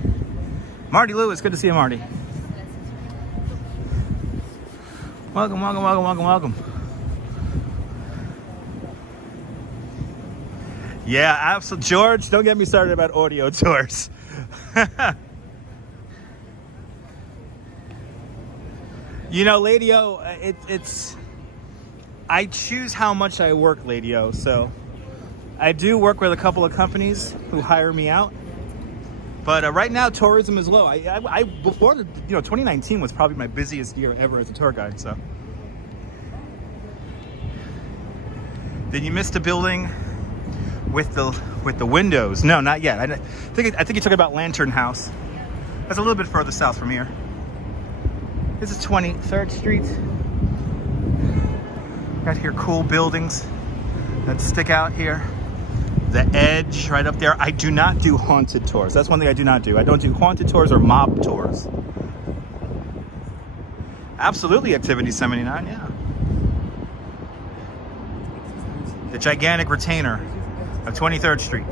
Marty Lewis, good to see you, Marty. Welcome, welcome, welcome, welcome, welcome. Yeah, absolutely. George, don't get me started about audio tours. You know, Lady O, it's... I choose how much I work, Lady O. So I do work with a couple of companies who hire me out. But right now, tourism is low. I before, 2019 was probably my busiest year ever as a tour guide, so. Then you missed a building with the windows. No, not yet. I think you're talking about Lantern House. That's a little bit further south from here. This is 23rd Street. Got here cool buildings that stick out here. The Edge right up there. I do not do haunted tours. That's one thing I do not do. I don't do haunted tours or mob tours. Absolutely, Activity 79, yeah. The gigantic retainer of 23rd Street.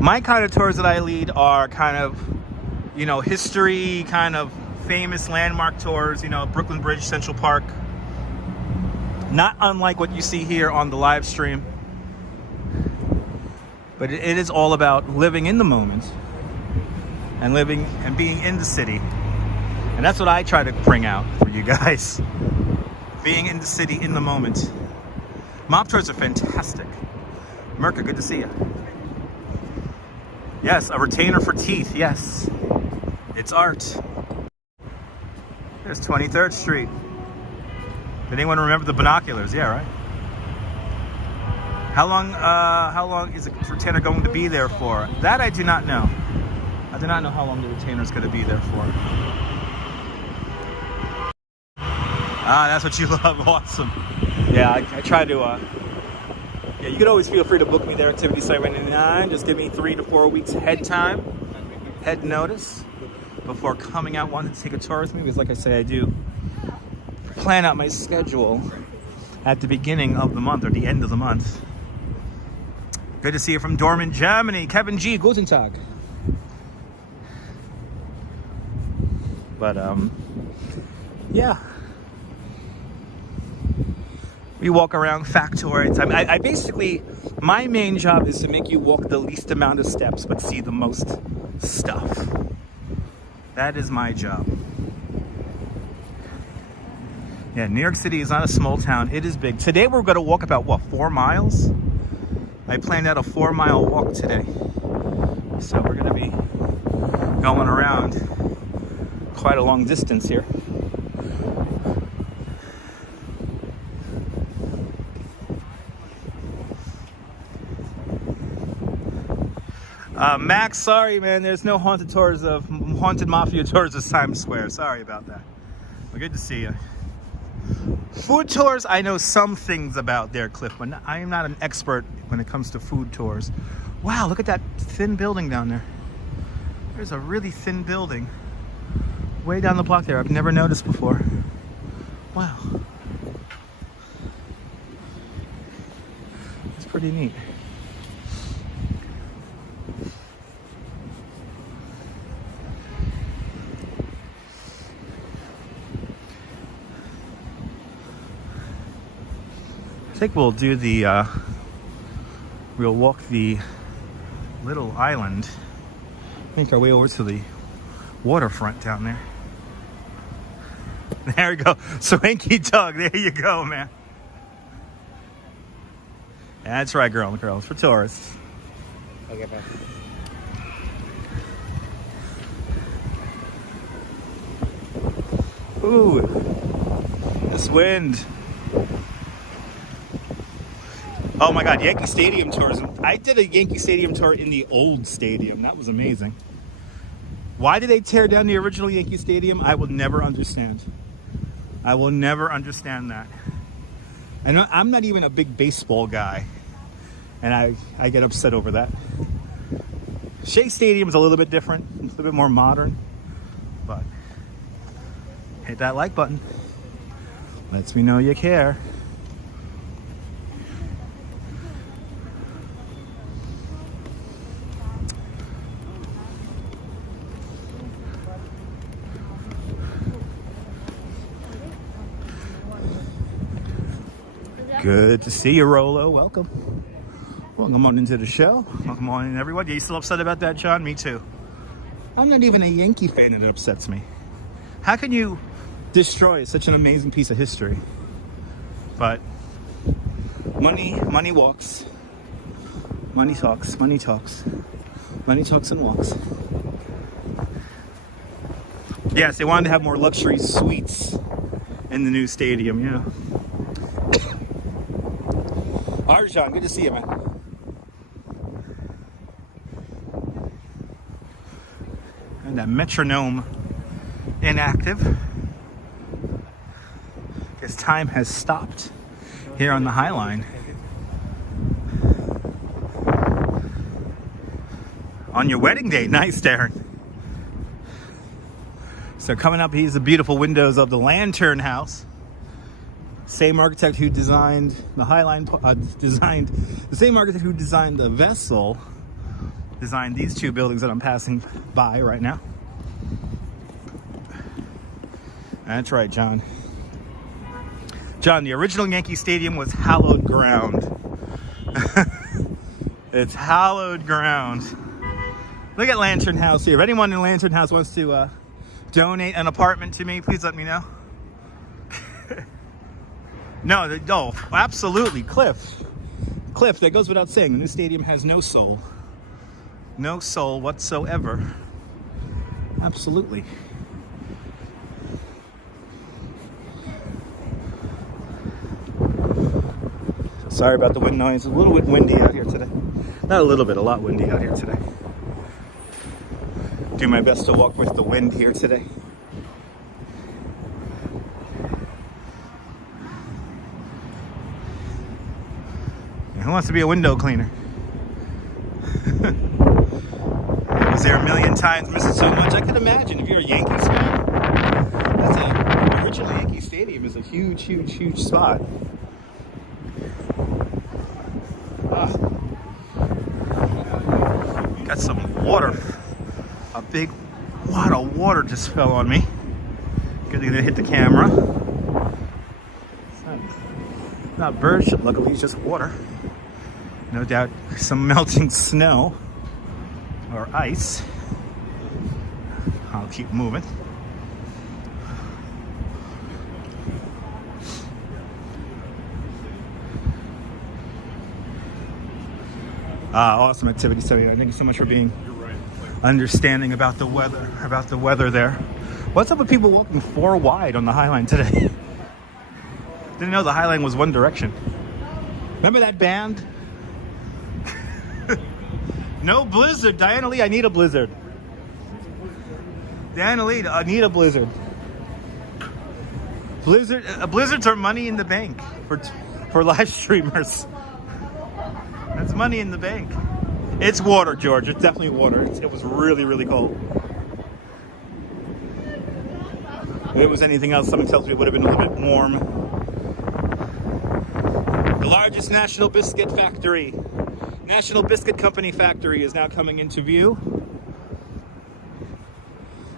My kind of tours that I lead are kind of, history, kind of famous landmark tours, Brooklyn Bridge, Central Park. Not unlike what you see here on the live stream. But it is all about living in the moment and living and being in the city. And that's what I try to bring out for you guys. Being in the city, in the moment. Mob tours are fantastic. Merca, good to see you. Yes, a retainer for teeth, yes. It's art. There's 23rd Street. Did anyone remember the binoculars? Yeah, right? How long is the retainer going to be there for? That I do not know. I do not know how long the retainer is going to be there for. Ah, that's what you love. Awesome. Yeah, I try to... yeah, you can always feel free to book me there, Activity 79. Just give me 3 to 4 weeks head notice before coming out wanting to take a tour with me. Because like I say, I do plan out my schedule at the beginning of the month or the end of the month. Good to see you from Dortmund, Germany. Kevin G, guten Tag. But, yeah. We walk around factoids. I basically, my main job is to make you walk the least amount of steps, but see the most stuff. That is my job. Yeah, New York City is not a small town. It is big. Today we're going to walk about, 4 miles? I planned out a 4-mile walk today. So we're going to be going around quite a long distance here. Max, sorry man, there's no haunted mafia tours of Times Square. Sorry about that. Well, good to see you. Food tours, I know some things about there, Cliff, but I am not an expert when it comes to food tours. Wow, look at that thin building down there. There's a really thin building. Way down the block there. I've never noticed before. Wow. It's pretty neat. I think we'll do the, we'll walk the little island. Make our way over to the waterfront down there. There we go. Swanky Dog. There you go, man. That's right, girls. For tourists. Okay, man. Ooh. This wind. Oh my God, Yankee Stadium tours. I did a Yankee Stadium tour in the old stadium. That was amazing. Why did they tear down the original Yankee Stadium? I will never understand. I will never understand that. I'm not even a big baseball guy, and I get upset over that. Shea Stadium is a little bit different. It's a little bit more modern, but hit that like button. Lets me know you care. Good to see you, Rolo. Welcome. Welcome on into the show. Welcome on in, everyone. Are you still upset about that, John? Me too. I'm not even a Yankee fan and it upsets me. How can you destroy such an amazing piece of history? But money walks. Money talks. Money talks. Money talks and walks. Yes, they wanted to have more luxury suites in the new stadium, yeah. Arjan, good to see you, man. And that metronome inactive. Guess time has stopped here on the Highline. On your wedding day, nice, Darren. So coming up, here's the beautiful windows of the Lantern House. Same architect who designed the Highline, the same architect who designed the vessel, designed these two buildings that I'm passing by right now. That's right, John. John, the original Yankee Stadium was hallowed ground. It's hallowed ground. Look at Lantern House here. If anyone in Lantern House wants to donate an apartment to me, please let me know. No, absolutely, Cliff, that goes without saying. This stadium has no soul. No soul whatsoever. Absolutely. Sorry about the wind noise. A little bit windy out here today. Not a little bit, a lot windy out here today. Do my best to walk with the wind here today. Who wants to be a window cleaner? I was there a million times, miss it so much. I could imagine if you're a Yankees fan. That's the original Yankee Stadium is a huge, huge, huge spot. Got some water. A big wad of water just fell on me. Good thing it hit the camera. It's not bird shit, luckily it's just water. No doubt some melting snow or ice. I'll keep moving. Awesome activity, so thank you so much for being understanding about the weather there. What's up with people walking 4 wide on the Highline today? Didn't know the Highline was one direction. Remember that band? No blizzard. Diana Lee, I need a blizzard. Diana Lee, I need a blizzard. Blizzards are money in the bank for live streamers. That's money in the bank. It's water, George. It's definitely water. It was really, really cold. it was anything else, something tells me it would have been a little bit warm. The largest national biscuit factory, National Biscuit Company factory, is now coming into view.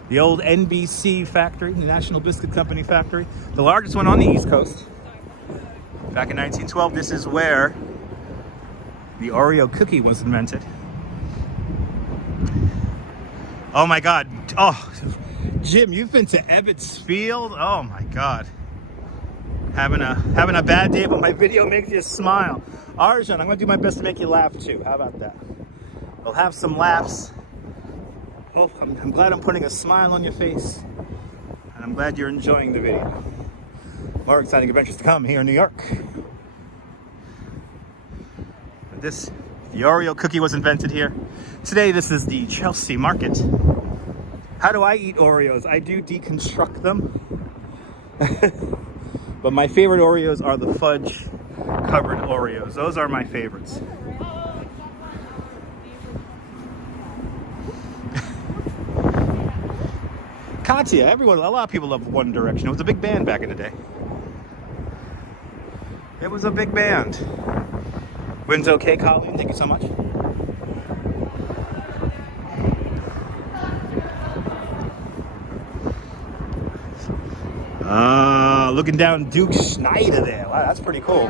The old NBC factory, the National Biscuit Company factory, the largest one on the East Coast. Back in 1912, this is where the Oreo cookie was invented. Oh my God. Oh, Jim, you've been to Ebbets Field? Oh my God. Having a bad day, but my video makes you smile. Arjun, I'm gonna do my best to make you laugh too. How about that? We'll have some laughs. Oh, I'm glad I'm putting a smile on your face. And I'm glad you're enjoying the video. More exciting adventures to come here in New York. The Oreo cookie was invented here. Today, this is the Chelsea Market. How do I eat Oreos? I do deconstruct them. But my favorite Oreos are the fudge covered Oreos. Those are my favorites. Katya, a lot of people love One Direction. It was a big band back in the day. It was a big band. Wins okay, Colin. Thank you so much. Looking down Duke Schneider there. Wow, that's pretty cool.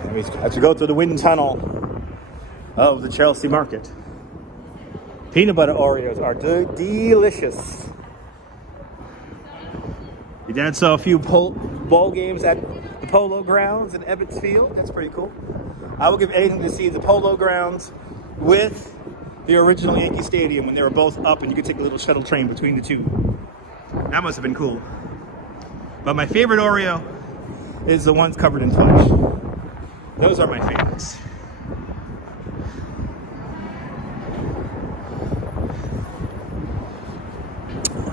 And we have to go through the wind tunnel of the Chelsea Market. Peanut butter Oreos are delicious. Your dad saw a few ball games at the Polo Grounds in Ebbets Field. That's pretty cool. I would give anything to see the Polo Grounds with the original Yankee Stadium when they were both up and you could take a little shuttle train between the two. That must have been cool. But my favorite Oreo is the ones covered in fudge. Those are my favorites.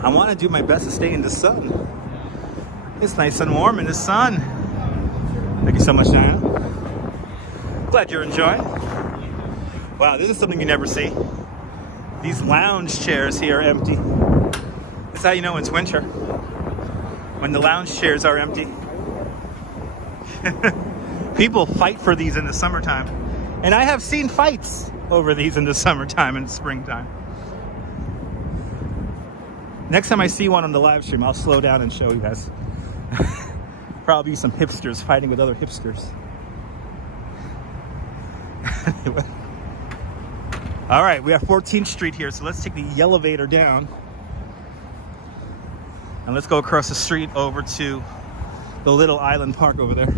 I want to do my best to stay in the sun. It's nice and warm in the sun. Thank you so much, Diana. Glad you're enjoying. Wow, this is something you never see. These lounge chairs here are empty. That's how you know it's winter. When the lounge chairs are empty. People fight for these in the summertime. And I have seen fights over these in the summertime and springtime. Next time I see one on the live stream, I'll slow down and show you guys. Probably some hipsters fighting with other hipsters. Anyway. All right, we have 14th Street here, so let's take the elevator down. And let's go across the street over to the little island park over there.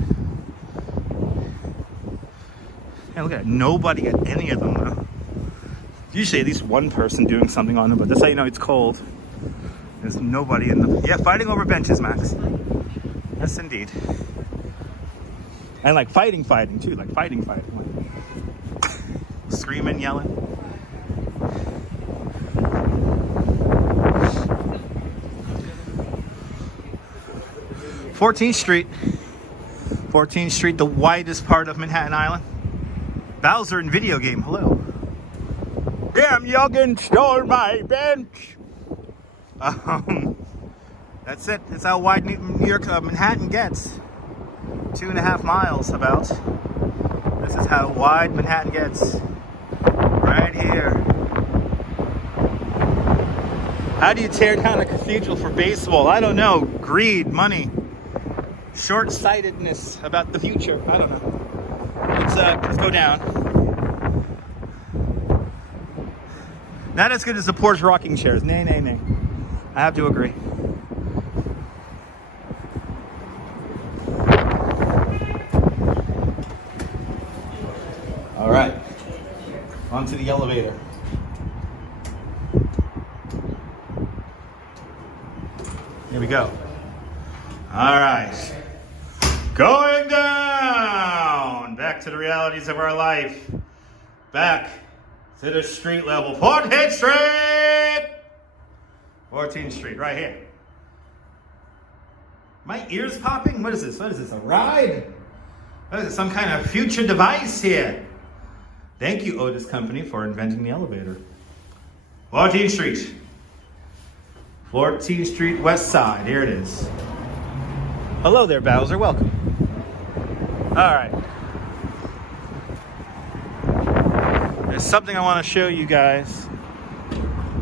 And look at that, nobody at any of them though. Usually at least one person doing something on them, but that's how you know it's cold. There's nobody in them. Yeah, fighting over benches, Max. Yes, indeed. And like fighting too, like fighting. Like screaming, yelling. Fourteenth Street, the widest part of Manhattan Island. Bowser in video game, hello. Damn youngin' stole my bench. That's it. That's how wide New York, Manhattan gets. 2.5 miles about. This is how wide Manhattan gets. Right here. How do you tear down a cathedral for baseball? I don't know. Greed, money, short-sightedness about the future. I don't know. Let's go down. Not as good as the Porsche rocking chairs. Nay, nay, nay. I have to agree. All right, onto the elevator. Here we go. All right, going down, back to the realities of our life. Back to the street level, 14th Street! 14th Street, right here. My ears popping? What is this? What is this, a ride? What is it, some kind of future device here? Thank you, Otis Company, for inventing the elevator. 14th Street. 14th Street West Side. Here it is. Hello there, Bowser. Welcome. All right. There's something I want to show you guys.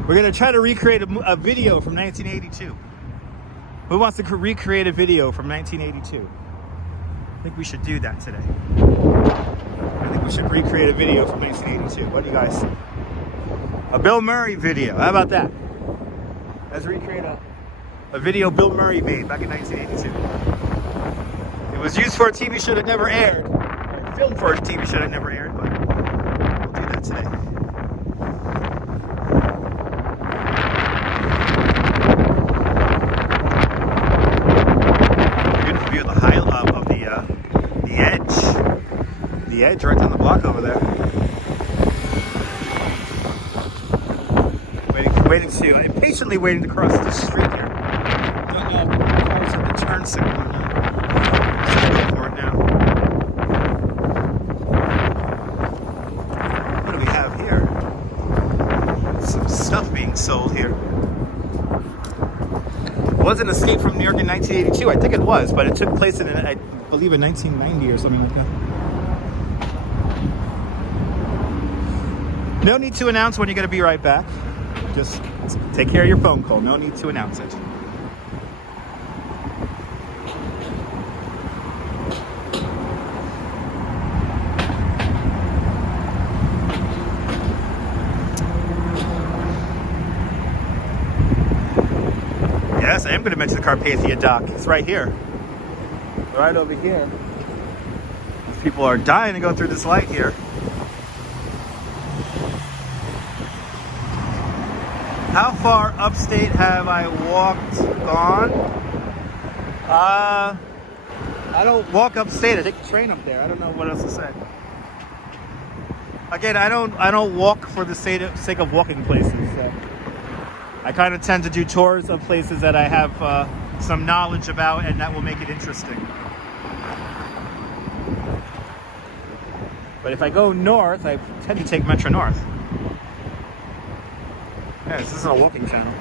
We're going to try to recreate a video from 1982. Who wants to recreate a video from 1982? I think we should do that today. I think we should recreate a video from 1982. What do you guys think? A Bill Murray video. How about that? Let's recreate a video Bill Murray made back in 1982. It was used for a TV show that never aired. Or filmed for a TV show that never aired, but we'll do that today. Beautiful view of the the edge right down the block over there. Impatiently waiting to cross the street here. Don't know if the cars have the turn signal or not. Should go for it now. What do we have here? Some stuff being sold here. It wasn't Escape from New York in 1982. I think it was, but it took place in, I believe, in 1990 or something like that. No need to announce when you're going to be right back. Just take care of your phone call. No need to announce it. Yes, I am going to mention the Carpathian Dock. It's right here. Right over here. These people are dying to go through this light here. How far upstate have I gone? I don't walk upstate. I take the train up there. I don't know what else to say. Again, I don't walk for the sake of walking places. So I kind of tend to do tours of places that I have some knowledge about, and that will make it interesting. But if I go north, I tend to take Metro North. Yeah, this isn't a walking channel.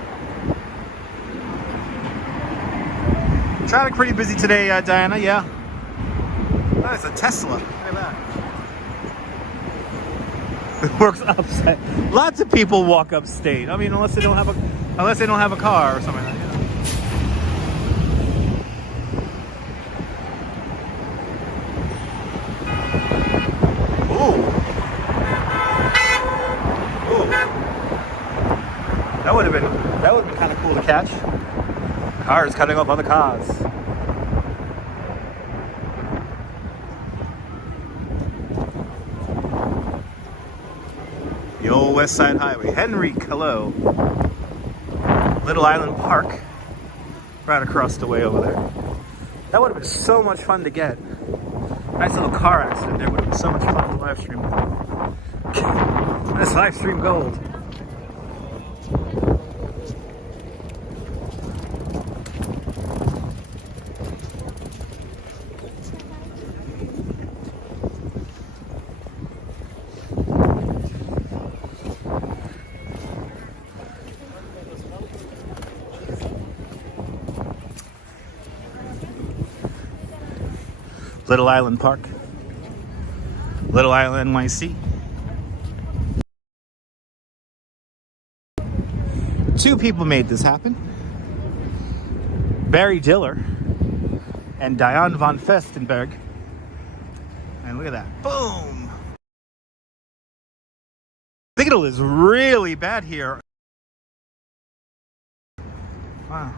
Traffic pretty busy today, Diana, yeah. Oh, it's a Tesla. Look at that. It works upside. Lots of people walk upstate. I mean, unless they don't have a car or something like that. That would have been kind of cool to catch. Cars cutting off other cars. The old West Side Highway. Henry, hello. Little Island Park. Right across the way over there. That would have been so much fun to get. Nice little car accident there. Would have been so much fun to live stream. That's live stream gold. Little Island Park, Little Island, NYC. Two people made this happen. Barry Diller and Diane von Festenberg. And look at that. Boom! Signal is really bad here. Wow.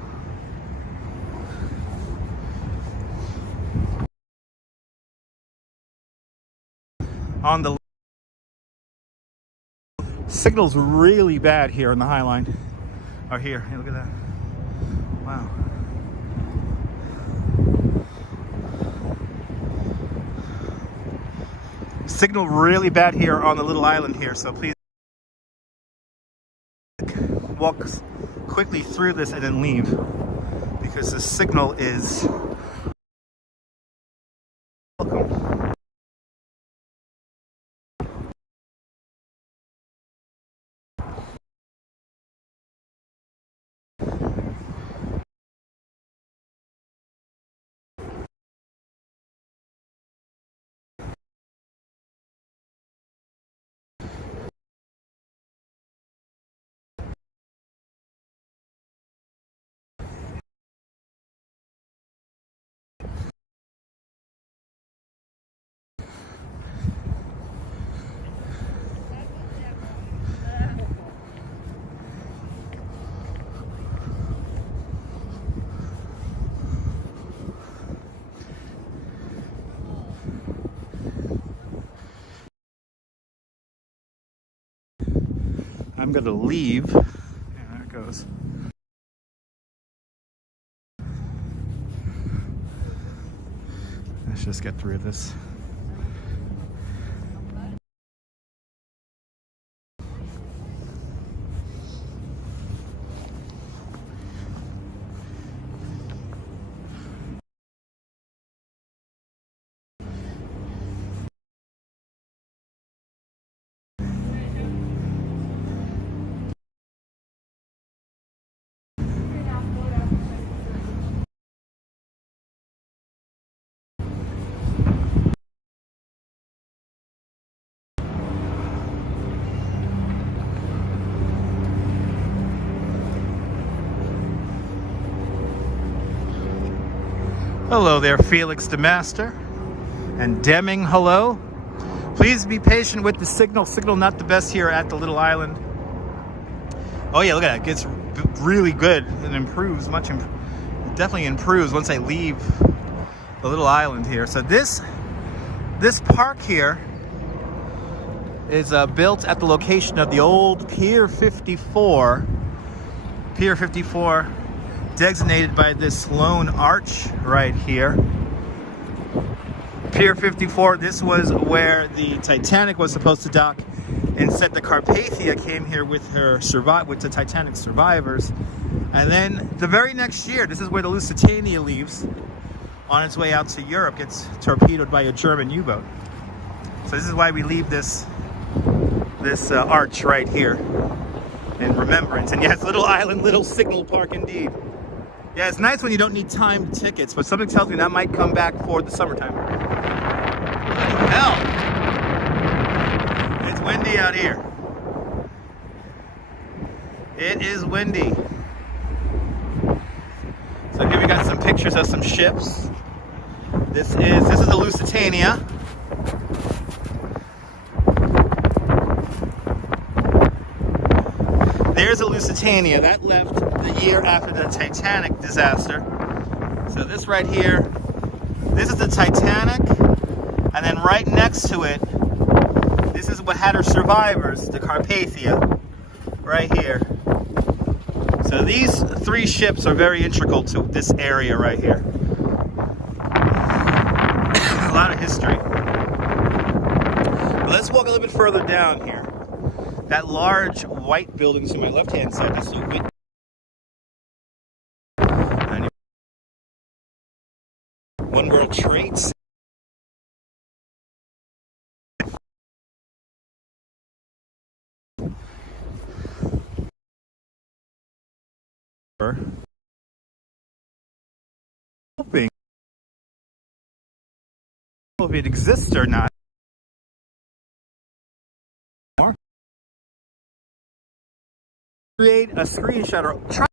On the signal's really bad here on the Highline. Or here, hey, look at that. Wow. Signal really bad here on the little island here, so please walk quickly through this and then leave, because the signal is welcome. I'm gonna leave. Yeah, there it goes. Let's just get through this. Hello there, Felix the Master. And Deming, hello. Please be patient with the signal. Signal not the best here at the little island. Oh yeah, look at that. It gets really good and improves. Definitely improves once I leave the little island here. So this park here is built at the location of the old Pier 54. Pier 54, designated by this lone arch right here. Pier 54, this was where the Titanic was supposed to dock. Instead, the Carpathia came here with the Titanic survivors. And then the very next year, this is where the Lusitania leaves on its way out to Europe, gets torpedoed by a German U-boat. So this is why we leave this arch right here in remembrance. And yes, little island, little signal park indeed. Yeah, it's nice when you don't need timed tickets, but something tells me that might come back for the summertime. Hell! It's windy out here. It is windy. So here we got some pictures of some ships. This is the Lusitania. There's a Lusitania that left the year after the Titanic disaster. So this right here, this is the Titanic, and then right next to it, this is what had her survivors, the Carpathia, right here. So these three ships are very integral to this area right here. A lot of history. But let's walk a little bit further down here. That large white building to my left-hand side, this is One World Trade Center. Hoping if it exists or not. Create a screenshot or try.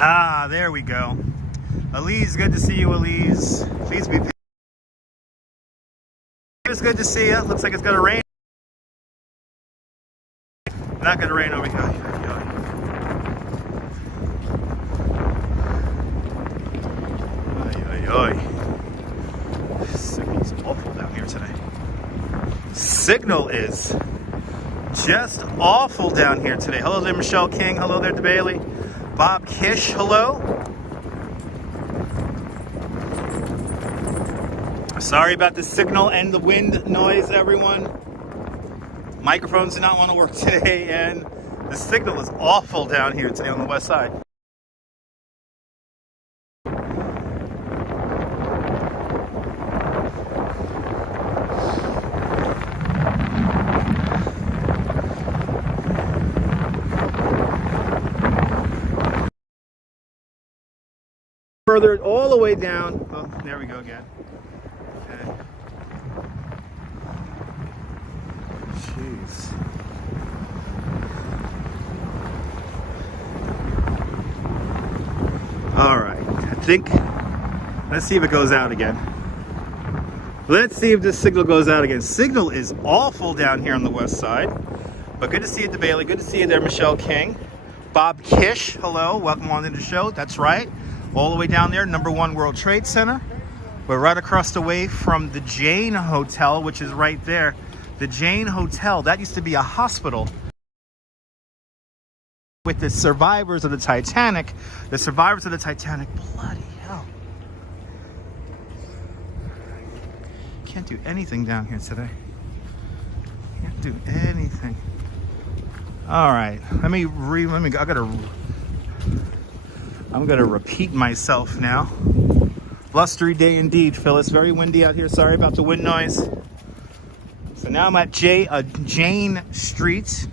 Ah, there we go. Elise, good to see you, Elise. Please be patient. It's good to see you. Looks like it's gonna rain. Not gonna rain over here. Signal's awful down here today. Signal is just awful down here today. Hello there, Michelle King. Hello there, DeBailey. Bob Kish, hello. Sorry about the signal and the wind noise, everyone. Microphones do not want to work today, and the signal is awful down here today on the west side. Further all the way down. Oh, there we go again. Okay. Jeez. All right. I think. Let's see if it goes out again. Let's see if this signal goes out again. Signal is awful down here on the west side. But good to see you, DeBailey. Good to see you there, Michelle King. Bob Kish, hello. Welcome on to the show. That's right. All the way down there, #1 World Trade Center. We're right across the way from the Jane Hotel, which is right there. The Jane Hotel, that used to be a hospital with the survivors of the Titanic. The survivors of the Titanic, bloody hell. Can't do anything down here today. Can't do anything. All right, I'm gonna repeat myself now. Blustery day indeed, Phyllis. Very windy out here. Sorry about the wind noise. So now I'm at Jane Street.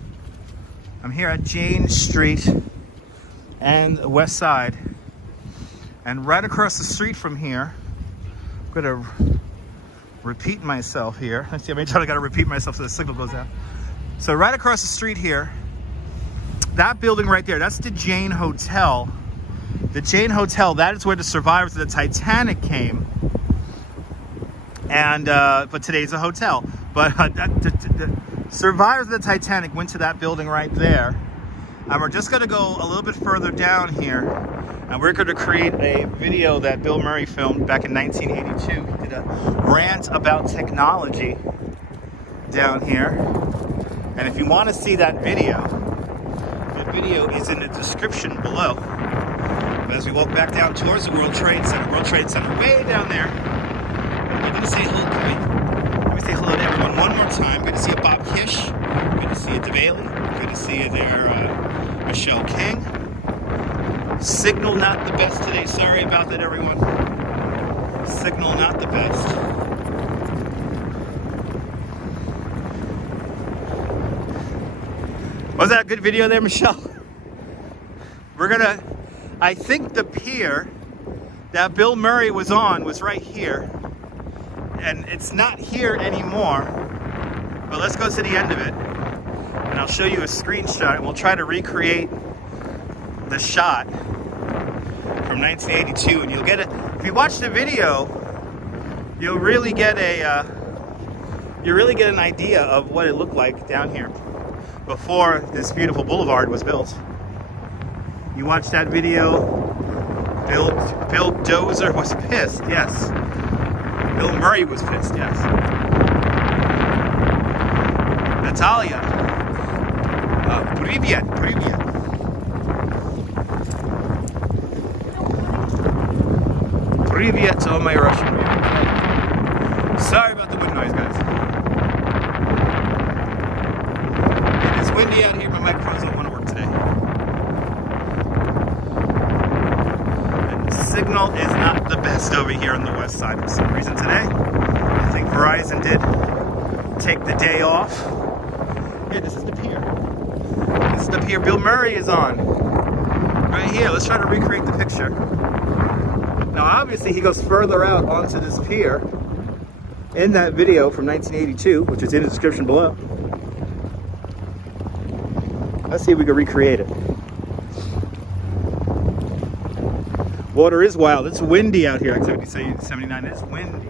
I'm here at Jane Street and the west side. And right across the street from here, I'm gonna repeat myself here. Let's see how many times I gotta repeat myself so the signal goes out. So right across the street here, that building right there, that's the Jane Hotel. The Jane Hotel, that is where the survivors of the Titanic came. And, but today's a hotel. But the survivors of the Titanic went to that building right there. And we're just gonna go a little bit further down here. And we're gonna create a video that Bill Murray filmed back in 1982. He did a rant about technology down here. And if you wanna see that video, the video is in the description below. As we walk back down towards the World Trade Center way down there, we're going to say hello. Let me say hello to everyone one more time. Good to see you, Bob Kish. Good to see you, DeBailey. Good to see you there, Michelle King. Signal not the best today. Sorry about that, everyone. Signal not the best. Was that a good video there, Michelle? I think the pier that Bill Murray was on was right here. And it's not here anymore. But let's go to the end of it. And I'll show you a screenshot and we'll try to recreate the shot from 1982. And you'll get it. If you watch the video, you'll really get an idea of what it looked like down here before this beautiful boulevard was built. You watched that video? Bill Dozer was pissed, yes. Bill Murray was pissed, yes. Natalia. Privyet. Privyet to all my Russian. Sorry about the wind noise, guys. It is windy out here, my microphones don't want to work today. Signal is not the best over here on the west side for some reason today. I think Verizon did take the day off. Yeah, this is the pier. This is the pier Bill Murray is on. Right here. Let's try to recreate the picture. Now, obviously, he goes further out onto this pier in that video from 1982, which is in the description below. Let's see if we can recreate it. Water is wild. It's windy out here. Like 79. It's windy.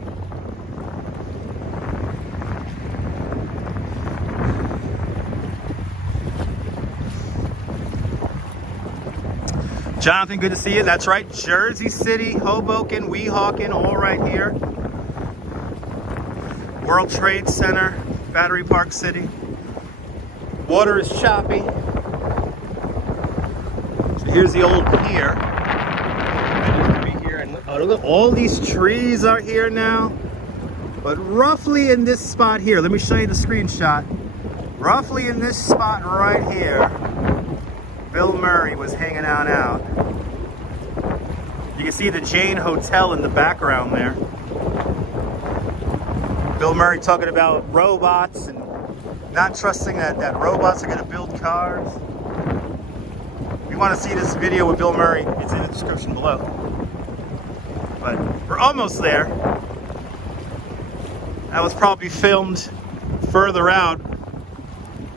Jonathan, good to see you. That's right. Jersey City, Hoboken, Weehawken, all right here. World Trade Center, Battery Park City. Water is choppy. So here's the old pier. Oh, look, all these trees are here now. But roughly in this spot here, let me show you the screenshot. Roughly in this spot right here, Bill Murray was hanging out. You can see the Jane Hotel in the background there. Bill Murray talking about robots and not trusting that robots are going to build cars. If you want to see this video with Bill Murray, it's in the description below. But we're almost there. That was probably filmed further out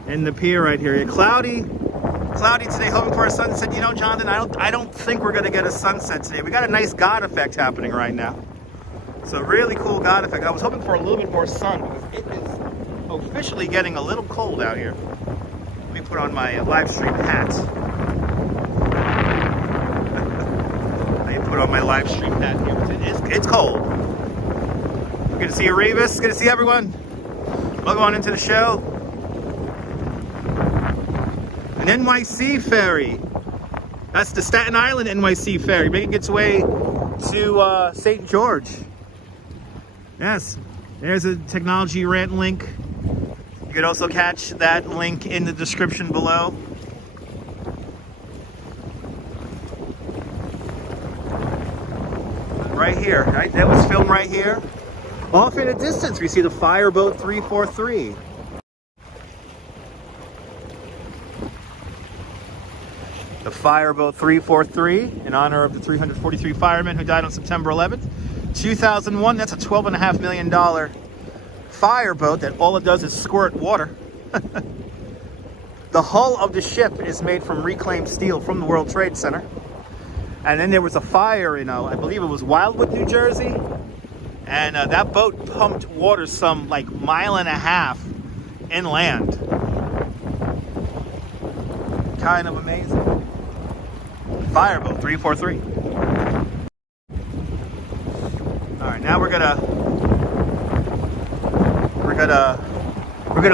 in the pier right here. Cloudy today, hoping for a sunset. You know, Jonathan, I don't think we're gonna get a sunset today. We got a nice God effect happening right now. So really cool God effect. I was hoping for a little bit more sun because it is officially getting a little cold out here. Let me put on my live stream hat. Put on my live stream hat here. It's cold. Good to see you, Revis. Good to see everyone. Welcome on into the show. An NYC ferry. That's the Staten Island NYC ferry making its way to St. George. Yes, there's a technology rant link. You could also catch that link in the description below. Right here, right? That was filmed right here. Off in the distance, we see the Fireboat 343. The Fireboat 343, in honor of the 343 firemen who died on September 11th, 2001. That's a $12.5 million fireboat that all it does is squirt water. The hull of the ship is made from reclaimed steel from the World Trade Center. And then there was a fire in, I believe it was Wildwood, New Jersey. And that boat pumped water some like 1.5 miles inland. Kind of amazing. Fireboat 343. All right, now we're gonna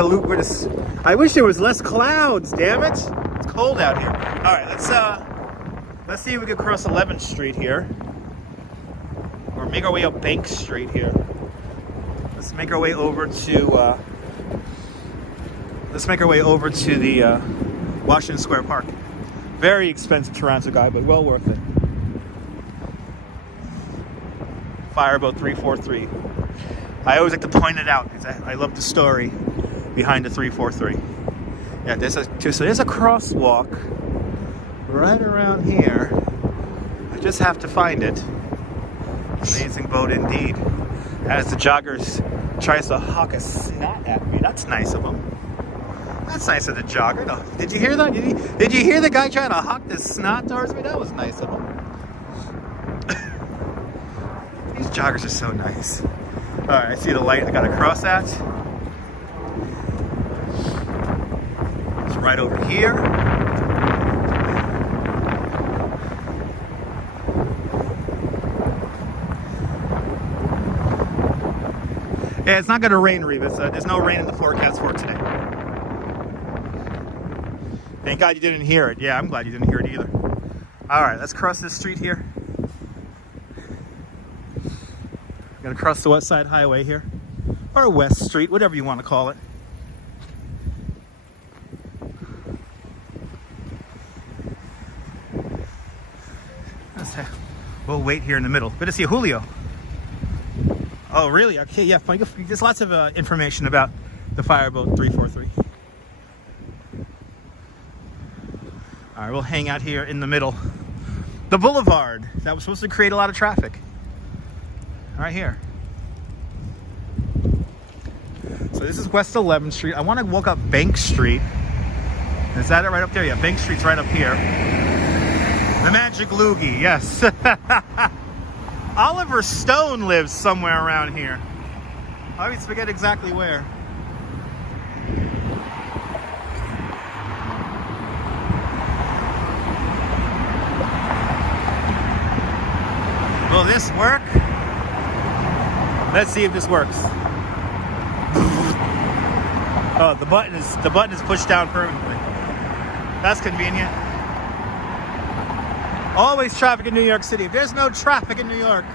loop with this. I wish there was less clouds, damn it. It's cold out here. All right, let's see if we can cross 11th Street here. Or make our way up Bank Street here. Let's make our way over to the Washington Square Park. Very expensive Toronto guy, but well worth it. Fireboat 343. I always like to point it out because I love the story behind the 343. Yeah, there's a crosswalk right around here. I just have to find it. Amazing boat indeed. As the joggers tries to hawk a snot at me. That's nice of him. That's nice of the jogger. No, did you hear that? Did you hear the guy trying to hawk the snot towards me? That was nice of him. These joggers are so nice. All right, I see the light I gotta cross at. It's right over here. Yeah, it's not gonna rain, Revis. There's no rain in the forecast for today. Thank God you didn't hear it. Yeah, I'm glad you didn't hear it either. All right, let's cross this street here. Gonna cross the West Side Highway here, or West Street, whatever you want to call it. We'll wait here in the middle. Good to see you, Julio. Oh, really? Okay, yeah. There's lots of information about the Fireboat 343. All right, we'll hang out here in the middle. The boulevard that was supposed to create a lot of traffic. Right here. So this is West 11th Street. I want to walk up Bank Street. Is that it right up there? Yeah, Bank Street's right up here. The Magic Loogie, yes. Oliver Stone lives somewhere around here. I always forget exactly where. Will this work? Let's see if this works. Oh, the button is pushed down permanently. That's convenient. Always traffic in New York City. If there's no traffic in New York.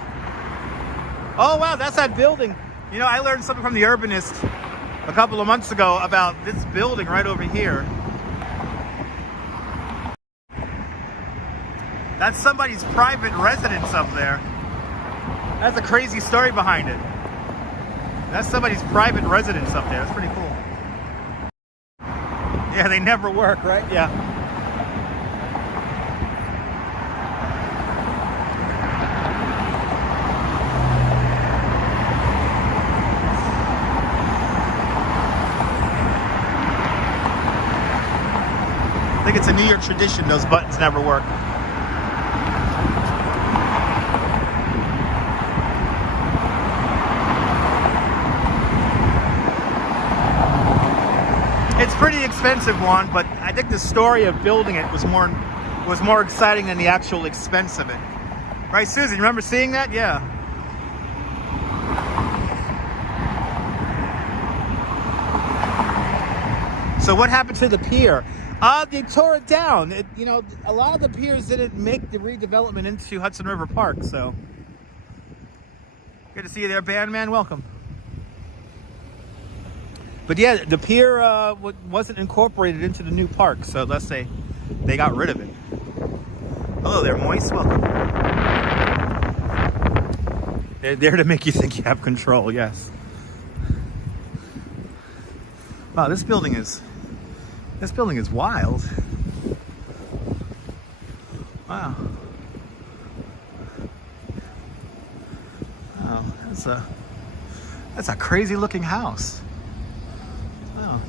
Oh wow, that's that building. You know, I learned something from the Urbanist a couple of months ago about this building right over here. That's somebody's private residence up there. That's a crazy story behind it. That's somebody's private residence up there. That's pretty cool. Yeah, they never work, right? Yeah. I think it's a New York tradition, those buttons never work. It's a pretty expensive one, but I think the story of building it was more exciting than the actual expense of it. Right, Susan? You remember seeing that? Yeah. So what happened to the pier? They tore it down. You know, a lot of the piers didn't make the redevelopment into Hudson River Park, so. Good to see you there, Bandman. Welcome. But yeah, the pier wasn't incorporated into the new park, so let's say they got rid of it. Hello there, Moist. Welcome. They're there to make you think you have control, yes. Wow, this building is wild. Wow. Wow, that's a crazy looking house. Wow.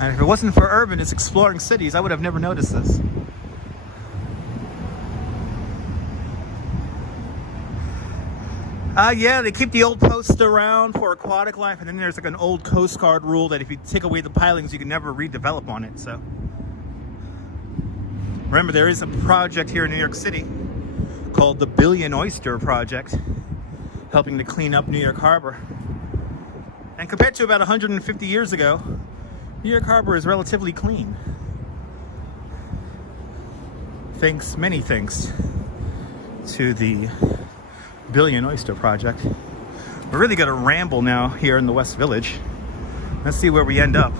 And if it wasn't for Urbanist exploring cities, I would have never noticed this. Yeah, they keep the old posts around for aquatic life, and then there's like an old Coast Guard rule that if you take away the pilings, you can never redevelop on it, so. Remember, there is a project here in New York City called the Billion Oyster Project, helping to clean up New York Harbor. And compared to about 150 years ago, New York Harbor is relatively clean. Many thanks to the Billion Oyster Project. We're really gonna ramble now here in the West Village. Let's see where we end up.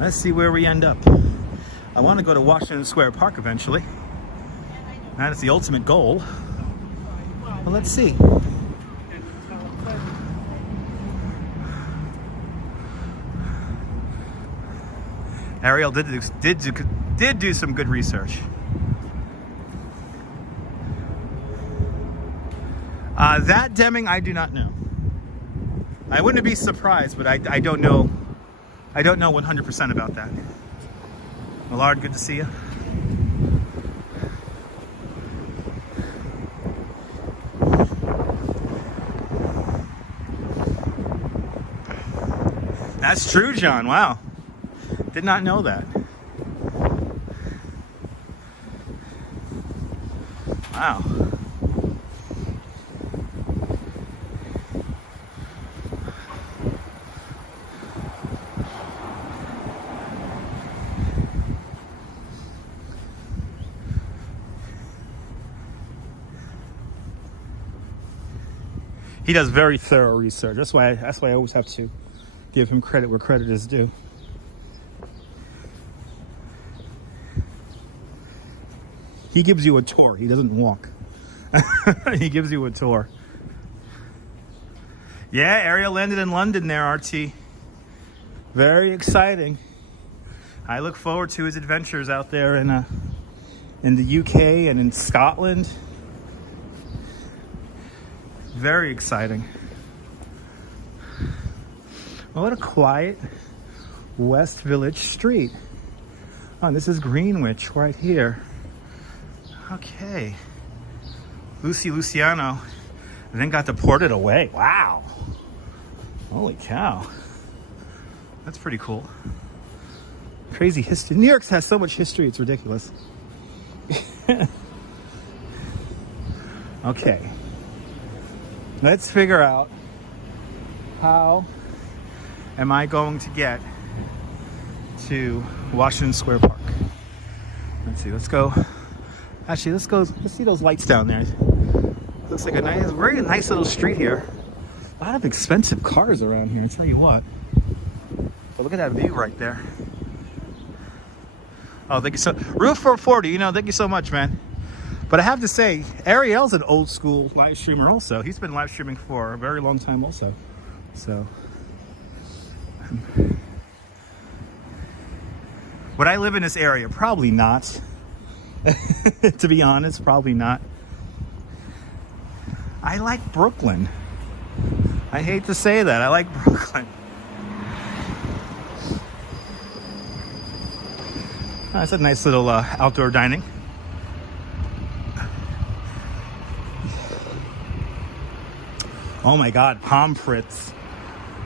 Let's see where we end up. I want to go to Washington Square Park eventually. That is the ultimate goal. But let's see. Ariel did do some good research. That Deming, I do not know. I wouldn't be surprised, but I don't know. I don't know 100% about that. Millard, good to see you. That's true, John. Wow. Did not know that. Wow. He does very thorough research. That's why I always have to give him credit where credit is due. He gives you a tour. He doesn't walk. He gives you a tour. Yeah, Ariel landed in London there, RT. Very exciting. I look forward to his adventures out there in the UK and in Scotland. Very exciting. Well, what a quiet West Village street. Oh, this is Greenwich right here. Okay. Luciano. And then got deported away. Wow. Holy cow. That's pretty cool. Crazy history. New York has so much history, it's ridiculous. Okay. Let's figure out how am I going to get to Washington Square Park. Let's see, let's go. Actually, let's see those lights down there. Looks like a nice, very nice little street here. A lot of expensive cars around here, I tell you what. But look at that view right there. Oh, thank you so Roof 440, you know, thank you so much, man. But I have to say, Ariel's an old school live streamer also. He's been live streaming for a very long time also. So would I live in this area? Probably not. To be honest, probably not. I like Brooklyn. I hate to say that. I like Brooklyn. That's a nice little outdoor dining. Oh my God, pommes frites.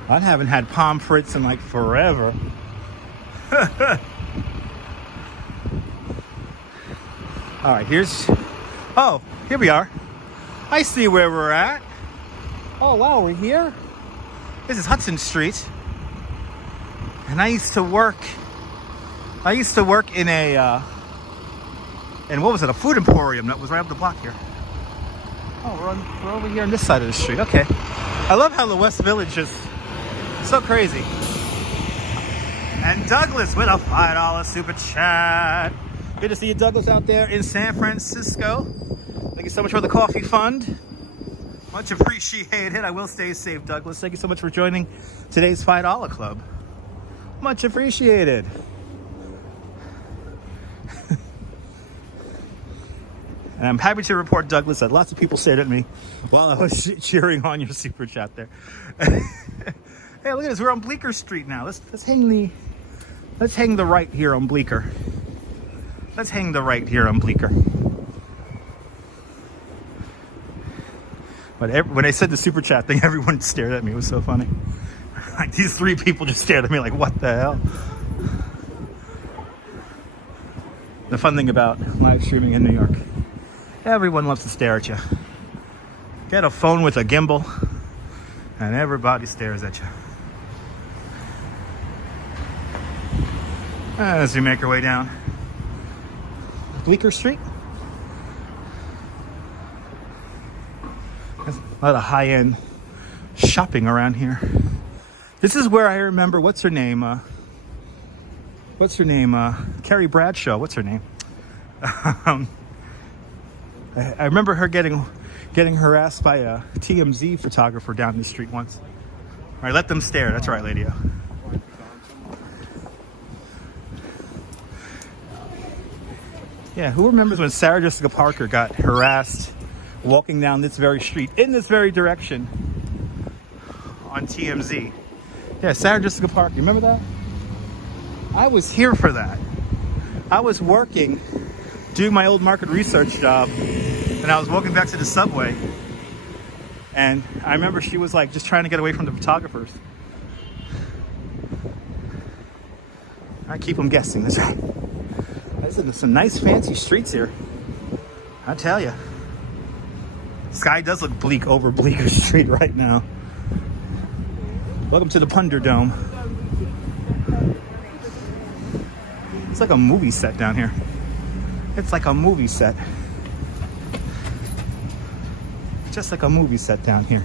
I haven't had pommes frites in like forever. All right, here we are. I see where we're at. Oh wow, we're here. This is Hudson Street. And I used to work in a, what was it, a food emporium that was right up the block here. Oh, we're over here on this side of the street. Okay. I love how the West Village is so crazy. And Douglas with a $5 super chat. Good to see you, Douglas, out there in San Francisco. Thank you so much for the coffee fund. Much appreciated. I will stay safe, Douglas. Thank you so much for joining today's $5 club. Much appreciated. And I'm happy to report, Douglas, that lots of people stared at me while I was cheering on your super chat there. Hey, look at this. We're on Bleecker Street now. Let's hang the right here on Bleecker. Let's hang the right here on Bleecker. But when I said the super chat thing, everyone stared at me. It was so funny. Like these three people just stared at me like, what the hell? The fun thing about live streaming in New York, everyone loves to stare at you. Get a phone with a gimbal and everybody stares at you. As we make our way down Bleecker Street. There's a lot of high-end shopping around here. This is where I remember, what's her name? Carrie Bradshaw. What's her name? I remember her getting harassed by a TMZ photographer down the street once. All right, let them stare. That's right, lady. Yeah, who remembers when Sarah Jessica Parker got harassed walking down this very street in this very direction on TMZ? Yeah, Sarah Jessica Parker. You remember that? I was here for that. I was working, doing my old market research job, and I was walking back to the subway. And I remember she was like just trying to get away from the photographers. I keep them guessing. There's some nice fancy streets here. I tell you. Sky does look bleak over Bleecker Street right now. Welcome to the Punder Dome. It's like a movie set down here. It's like a movie set. Just like a movie set down here.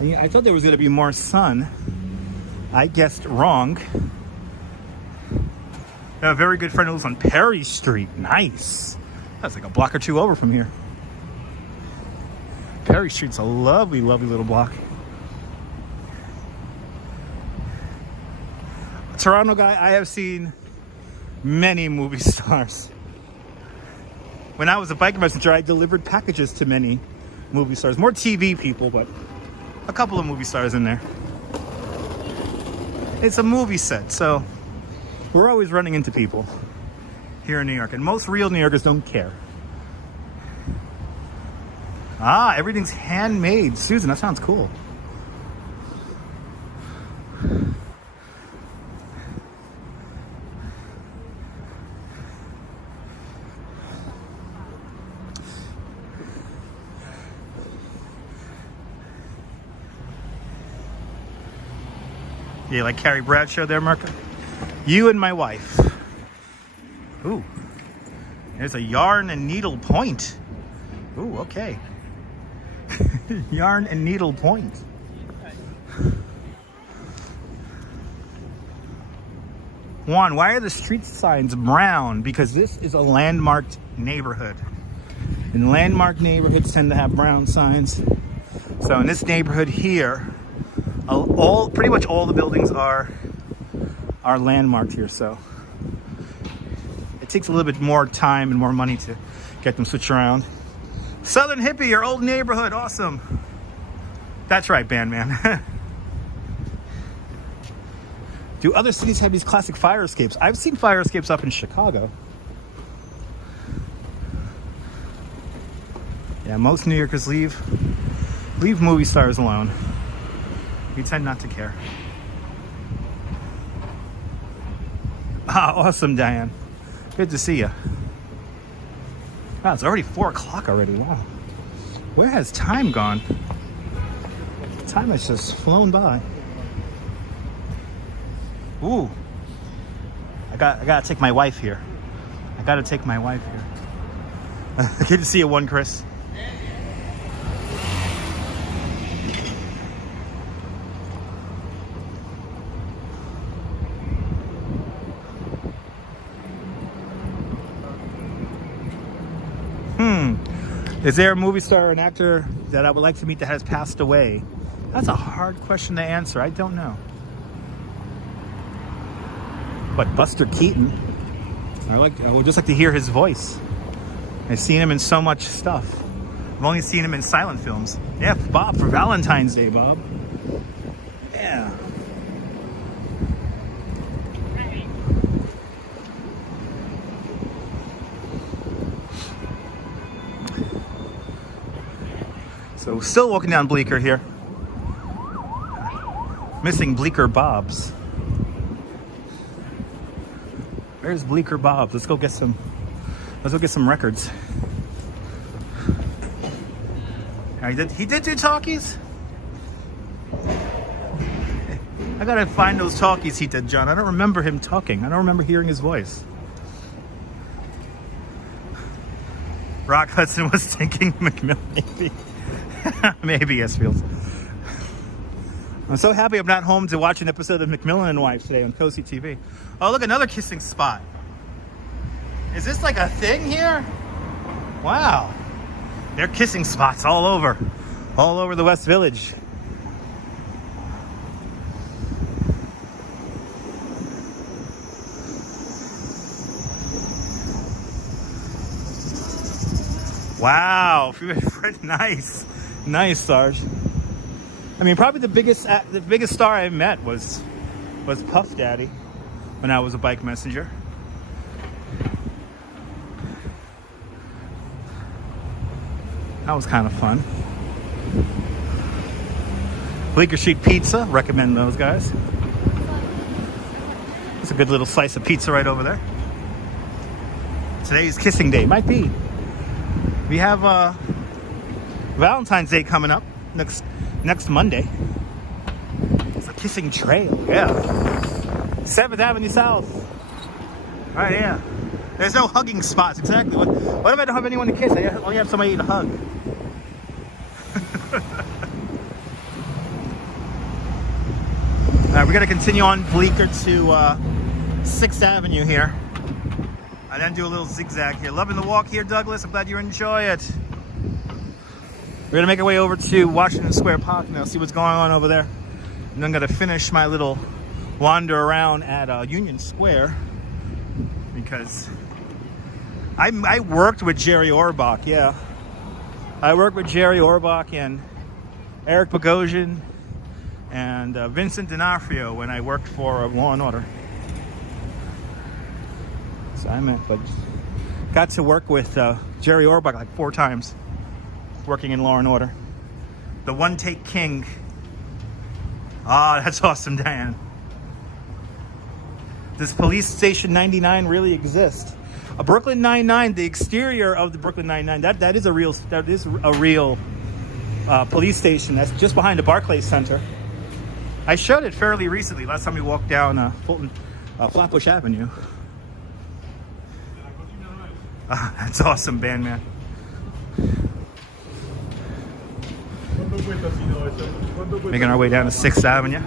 I thought there was going to be more sun. I guessed wrong. I have a very good friend who lives on Perry Street. Nice. That's like a block or two over from here. Perry Street's a lovely, lovely little block. Toronto guy, I have seen many movie stars. When I was a bike messenger, I delivered packages to many movie stars. More TV people, but a couple of movie stars in there. It's a movie set, so we're always running into people here in New York, and most real New Yorkers don't care. Ah, everything's handmade. Susan, that sounds cool. Yeah, like Carrie Bradshaw there, Marco? You and my wife. Ooh. There's a yarn and needle point. Ooh, okay. Yarn and needle point. Juan, why are the street signs brown? Because this is a landmarked neighborhood. And landmarked neighborhoods tend to have brown signs. So in this neighborhood here, pretty much all the buildings are landmarked here, so it takes a little bit more time and more money to get them switched around. Southern Hippie, your old neighborhood, awesome. That's right, Bandman. Do other cities have these classic fire escapes? I've seen fire escapes up in Chicago. Yeah, most New Yorkers leave movie stars alone. We tend not to care. Ah, awesome, Diane. Good to see you. Wow, it's already 4 o'clock already. Wow. Where has time gone? Time has just flown by. Ooh. I gotta take my wife here. Good to see you, one Chris. Is there a movie star or an actor that I would like to meet that has passed away? That's a hard question to answer. I don't know. But Buster Keaton, I would just like to hear his voice. I've seen him in so much stuff. I've only seen him in silent films. Yeah, Bob, for Valentine's Day, Bob. Yeah. So still walking down Bleecker here. Missing Bleecker Bob's. Where's Bleecker Bob's? Let's go get some records. He did do talkies? I gotta find those talkies he did, John. I don't remember him talking. I don't remember hearing his voice. Rock Hudson was thinking McMillan, maybe. Maybe, yes, Fields. I'm so happy I'm not home to watch an episode of McMillan and Wife today on Cozy TV. Oh, look, another kissing spot. Is this like a thing here? Wow. There are kissing spots all over the West Village. Wow, nice, Sarge. I mean, probably the biggest star I met was Puff Daddy when I was a bike messenger. That was kind of fun. Bleecker Street Pizza, recommend those guys. It's a good little slice of pizza right over there. Today's kissing day, might be. We have Valentine's Day coming up next Monday. It's a kissing trail, yeah. 7th Avenue South. Right, yeah. There's no hugging spots, exactly. What if I don't have anyone to kiss? I only have somebody to hug. Alright, we're gonna continue on Bleecker to 6th Avenue here. And then do a little zigzag here. Loving the walk here, Douglas. I'm glad you enjoy it. We're gonna make our way over to Washington Square Park now, see what's going on over there. And then I'm gonna finish my little wander around at Union Square because I worked with Jerry Orbach, yeah. I worked with Jerry Orbach and Eric Bogosian and Vincent D'Onofrio when I worked for Law and Order. So I met, but got to work with Jerry Orbach like 4 times, working in Law and Order. The One Take King. Ah, that's awesome, Diane. Does Police Station 99 really exist? A Brooklyn Nine-Nine, the exterior of the Brooklyn Nine-Nine, that is a real police station. That's just behind the Barclays Center. I showed it fairly recently. Last time we walked down Flatbush Avenue. That's awesome, Bandman. Making our way down to 6th Avenue.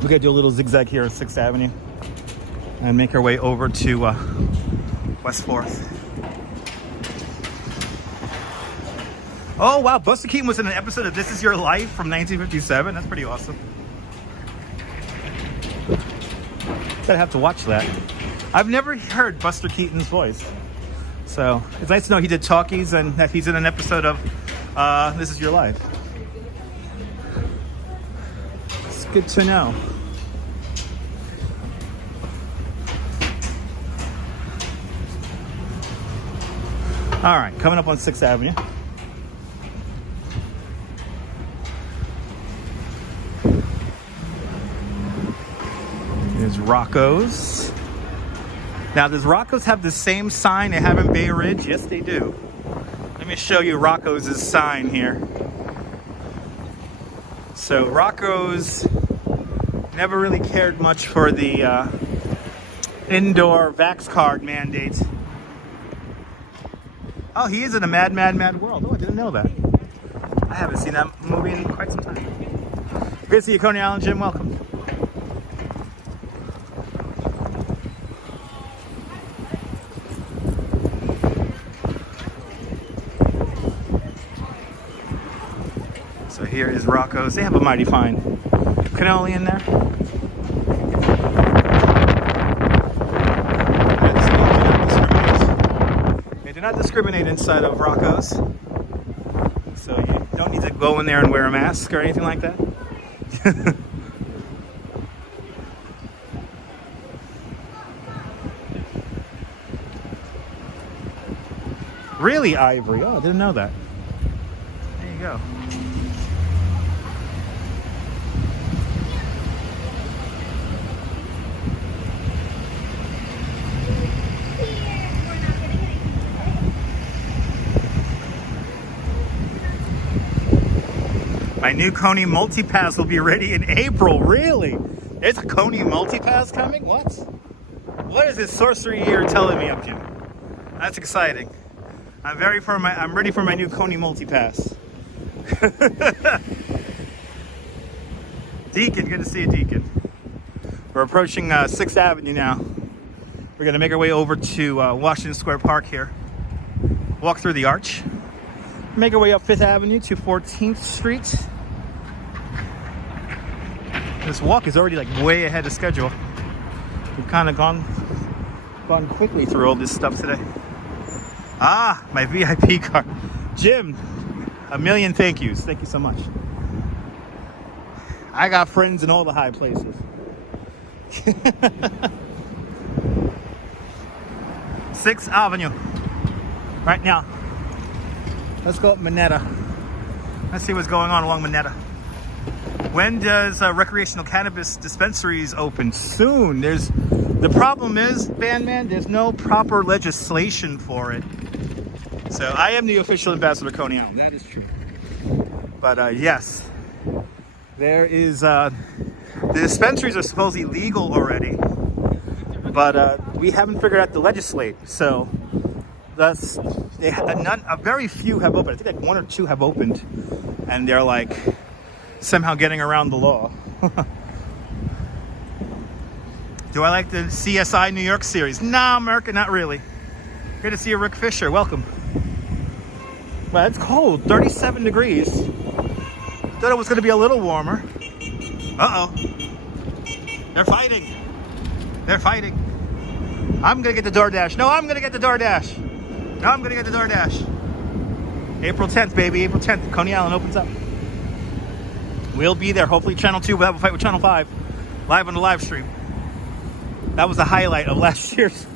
We're gonna do a little zigzag here on 6th Avenue and make our way over to West 4th. Oh wow, Buster Keaton was in an episode of This Is Your Life from 1957. That's pretty awesome. Gotta have to watch that. I've never heard Buster Keaton's voice, so it's nice to know he did talkies and that he's in an episode of This Is Your Life. It's good to know. All right, coming up on 6th Avenue. Here's Rocco's. Now, does Rocco's have the same sign they have in Bay Ridge? Yes, they do. Let me show you Rocco's sign here. So Rocco's never really cared much for the indoor vax card mandate. Oh, he is in a Mad, Mad, Mad World. Oh, I didn't know that. I haven't seen that movie in quite some time. Good to see you, Coney Island Jim. Welcome. So here is Rocco's. They have a mighty fine cannoli in there. They do not discriminate inside of Rocco's. So you don't need to go in there and wear a mask or anything like that. Really, Ivory? Oh, I didn't know that. There you go. My new Coney multipass will be ready in April. Really? There's a Coney multipass coming? What? What is this sorcery you're telling me, Upkin? That's exciting. I'm ready for my new Coney multipass. Deacon, good to see you, Deacon. We're approaching 6th Avenue now. We're gonna make our way over to Washington Square Park here. Walk through the arch. Make our way up 5th Avenue to 14th Street. This walk is already like way ahead of schedule. We've kind of gone quickly through all this stuff today. Ah, my VIP card. Jim, a million thank yous. Thank you so much. I got friends in all the high places. 6th Avenue. Right now. Let's go up Minetta. Let's see what's going on along Minetta. When does recreational cannabis dispensaries open? Soon. The problem is, Bandman, there's no proper legislation for it. So I am the official ambassador of Coney Island. That is true. But yes, there is, the dispensaries are supposedly legal already, but we haven't figured out the legislate. So thus, very few have opened. I think like 1 or 2 have opened, and they're like somehow getting around the law. Do I like the CSI New York series? Nah, America, not really. Good to see you, Rick Fisher. Welcome. Well, it's cold, 37 degrees. Thought it was going to be a little warmer. Uh-oh. They're fighting. They're fighting. I'm going to get the DoorDash. No, I'm going to get the DoorDash. Now I'm gonna get the DoorDash. April 10th, baby. April 10th. Coney Island opens up. We'll be there. Hopefully Channel 2 will have a fight with Channel 5. Live on the live stream. That was the highlight of last year's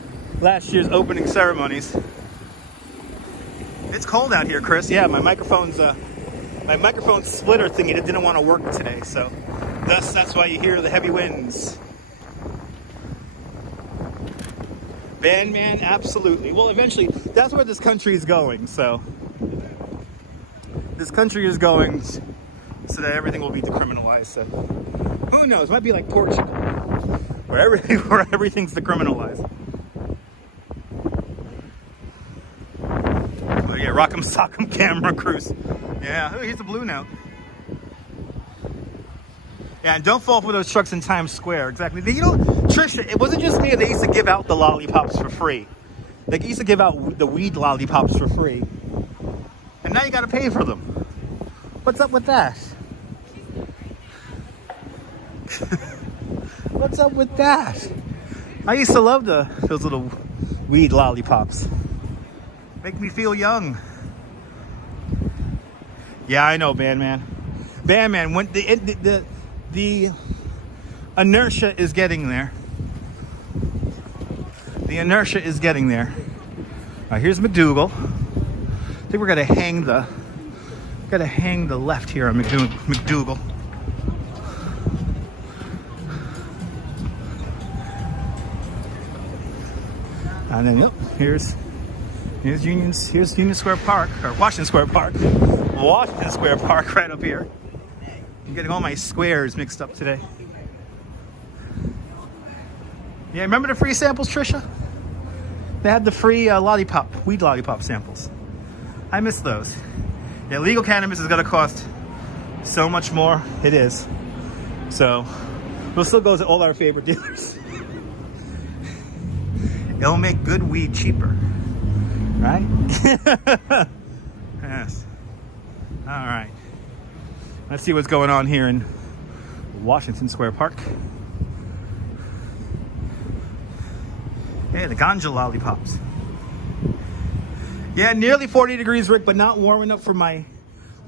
opening ceremonies. It's cold out here, Chris. Yeah, my microphone splitter thingy didn't want to work today, so that's why you hear the heavy winds. Man, absolutely. Well, eventually, that's where this country is going. So this country is going so that everything will be decriminalized. So who knows? It might be like Portugal, where everything's decriminalized. Oh yeah, Rock'em Sock'em camera cruise. Yeah, oh, here's the blue note. Yeah, and don't fall for those trucks in Times Square. Exactly. You know, Trisha, it wasn't just me. They used to give out the lollipops for free. They used to give out the weed lollipops for free. And now you got to pay for them. What's up with that? What's up with that? I used to love those little weed lollipops. Make me feel young. Yeah, I know, Bandman. Bandman, when the inertia is getting there. The inertia is getting there. All right, here's McDougal. I think we're gonna hang the left here on McDougal. And then yep, here's Union Square Park, or Washington Square Park. Washington Square Park right up here. I'm getting all my squares mixed up today. Yeah, remember the free samples, Trisha? They had the free weed lollipop samples. I miss those. Yeah, legal cannabis is gonna cost so much more. It is. So we'll still go to all our favorite dealers. It'll make good weed cheaper, right? Yes. All right. Let's see what's going on here in Washington Square Park. Hey, the ganja lollipops. Yeah, nearly 40 degrees, Rick, but not warm enough for my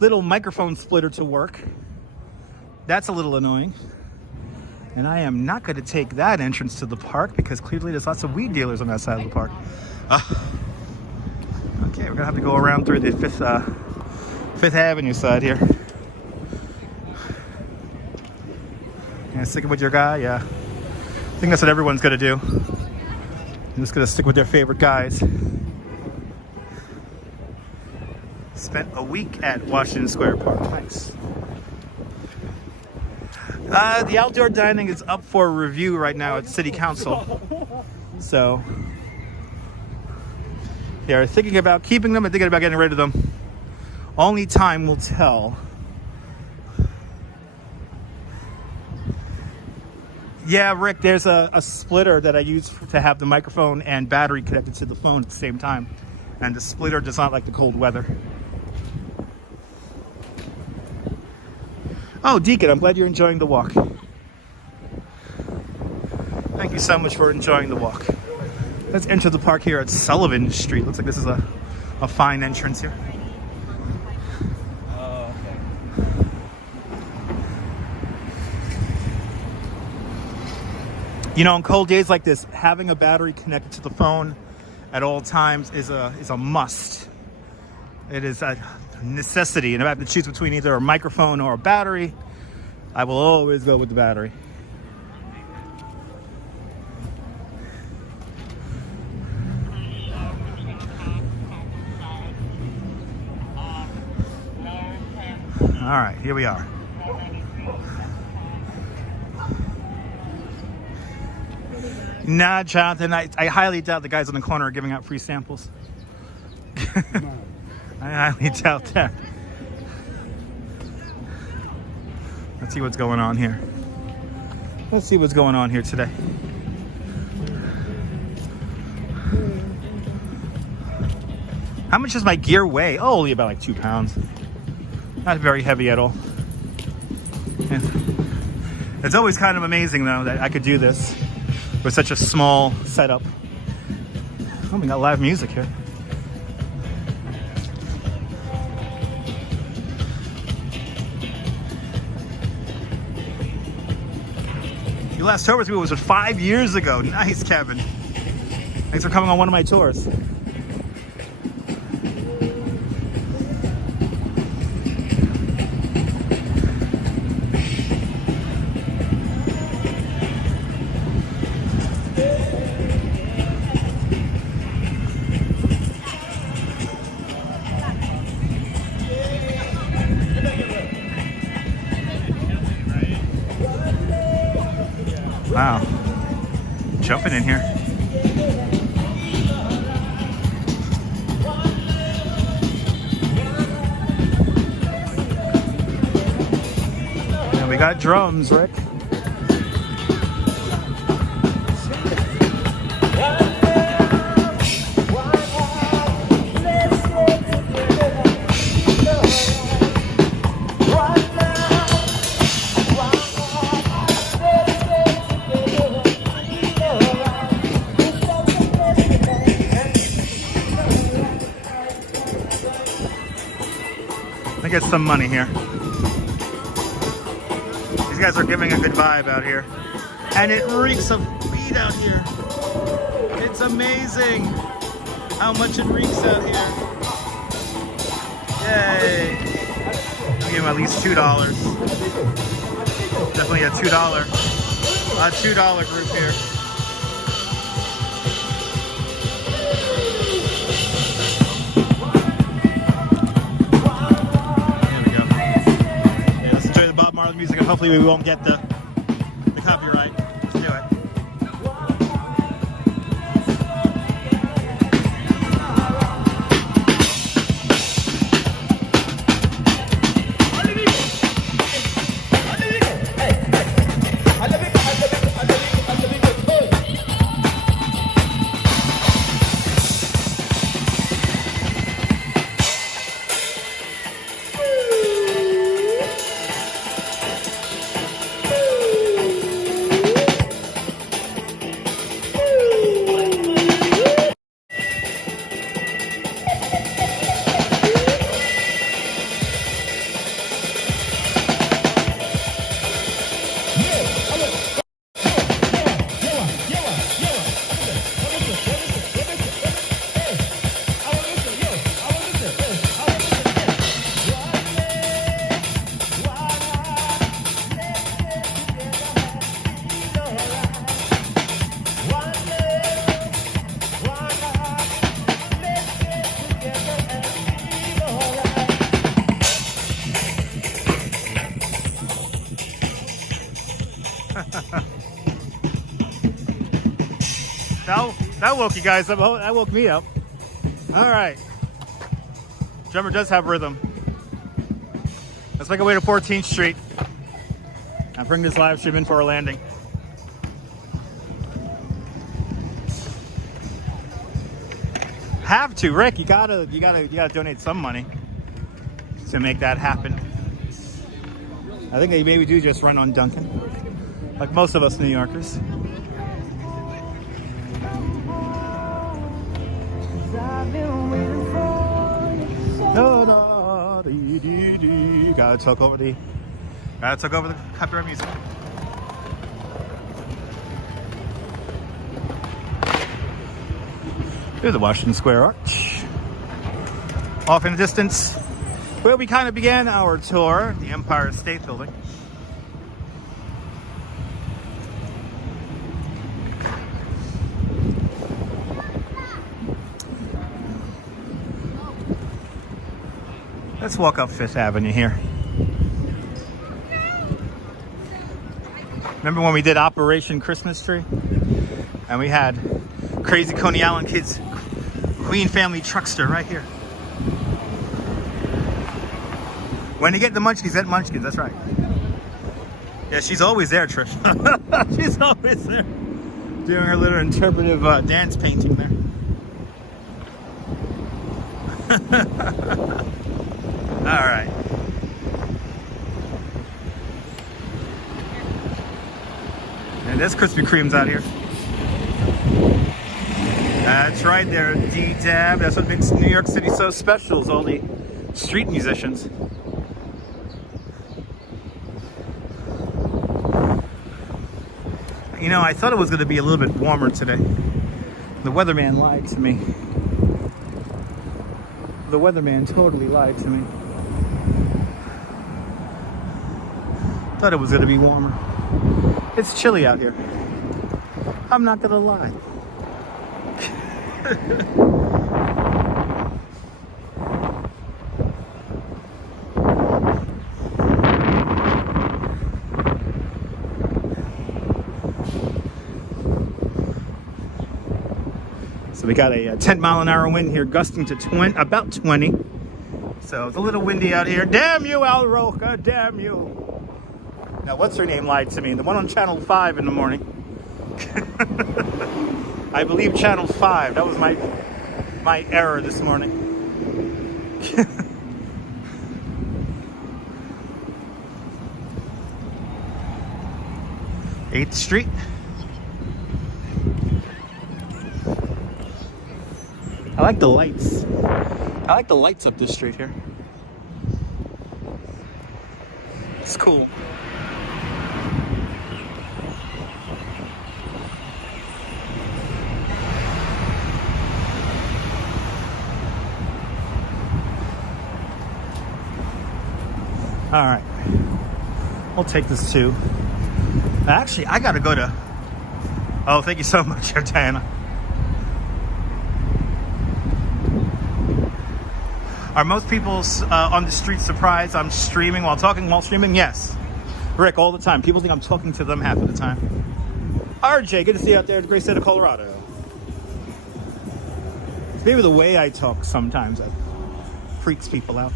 little microphone splitter to work. That's a little annoying. And I am not going to take that entrance to the park because clearly there's lots of weed dealers on that side of the park. Okay, we're going to have to go around through the Fifth Avenue side here. Yeah, sticking with your guy, yeah. I think that's what everyone's going to do. I'm just going to stick with their favorite guys. Spent a week at Washington Square Park. Nice. The outdoor dining is up for review right now at City Council. So they're thinking about keeping them and thinking about getting rid of them. Only time will tell. Yeah, Rick, there's a splitter that I use to have the microphone and battery connected to the phone at the same time. And the splitter does not like the cold weather. Oh, Deacon, I'm glad you're enjoying the walk. Thank you so much for enjoying the walk. Let's enter the park here at Sullivan Street. Looks like this is a fine entrance here. You know, on cold days like this, having a battery connected to the phone at all times is a must. It is a necessity, and if I have to choose between either a microphone or a battery, I will always go with the battery. All right, here we are. Nah, Jonathan, I highly doubt the guys on the corner are giving out free samples. I highly doubt that. Let's see what's going on here. Let's see what's going on here today. How much does my gear weigh? Oh, only about like 2 pounds. Not very heavy at all. Yeah. It's always kind of amazing though that I could do this with such a small setup. Oh, we got live music here. You last tour with me was 5 years ago. Nice, Kevin. Thanks for coming on one of my tours. Wow, jumping in here. And we got drums, Rick. Get some money here. These guys are giving a good vibe out here. And it reeks of weed out here. It's amazing how much it reeks out here. Yay. I'll give him at least $2. Definitely a $2 group here. Music, and hopefully we won't get the copyright. Let's do it. That woke you guys up. That woke me up. All right. Drummer does have rhythm. Let's make our way to 14th Street and bring this live stream in for our landing. Have to, Rick. You gotta donate some money to make that happen. I think they maybe do just run on Duncan, like most of us New Yorkers. Gotta talk over the copyright music. Here's the Washington Square Arch. Off in the distance, where we kind of began our tour, the Empire State Building. Let's walk up Fifth Avenue here. Remember when we did Operation Christmas Tree? And we had crazy Coney Island kids, Queen Family Truckster right here. When you get the munchkins, get munchkins, that's right. Yeah, she's always there, Trish. She's always there. Doing her little interpretive dance painting there. All right. And there's Krispy Kremes out here. That's right there, D-Dab. That's what makes New York City so special, is all the street musicians. You know, I thought it was going to be a little bit warmer today. The weatherman lied to me. The weatherman totally lied to me. Thought it was going to be warmer. It's chilly out here. I'm not going to lie. So we got a 10-mile-an-hour wind here, gusting to about 20. So it's a little windy out here. Damn you, Al Roca, damn you. Now, what's her name lied to me? The one on Channel 5 in the morning. I believe Channel 5. That was my error this morning. 8th Street. I like the lights. I like the lights up this street here. It's cool. All right, we'll take this too. Actually, I gotta go to. Oh, thank you so much, Diana. Are most people on the street surprised I'm streaming while streaming? Yes. Rick, all the time. People think I'm talking to them half of the time. RJ, good to see you out there in the great state of Colorado. It's maybe the way I talk sometimes that freaks people out.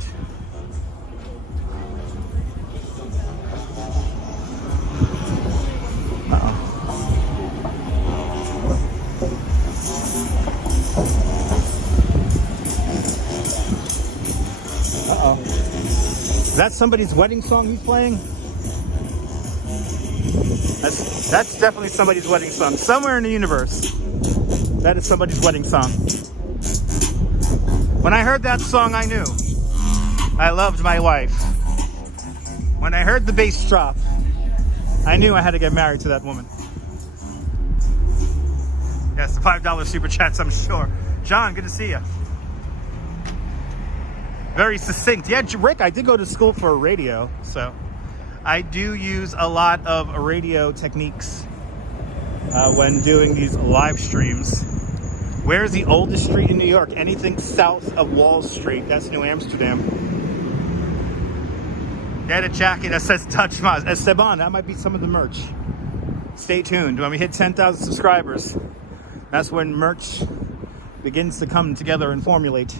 Is that somebody's wedding song he's playing? That's definitely somebody's wedding song. Somewhere in the universe, that is somebody's wedding song. When I heard that song, I knew I loved my wife. When I heard the bass drop, I knew I had to get married to that woman. Yes, the $5 super chats, I'm sure. John, good to see you. Very succinct. Yeah, Rick, I did go to school for radio, so I do use a lot of radio techniques when doing these live streams. Where's the oldest street in New York? Anything south of Wall Street. That's New Amsterdam. Get a jacket that says Touch Moz. Esteban, that might be some of the merch. Stay tuned. When we hit 10,000 subscribers, that's when merch begins to come together and formulate.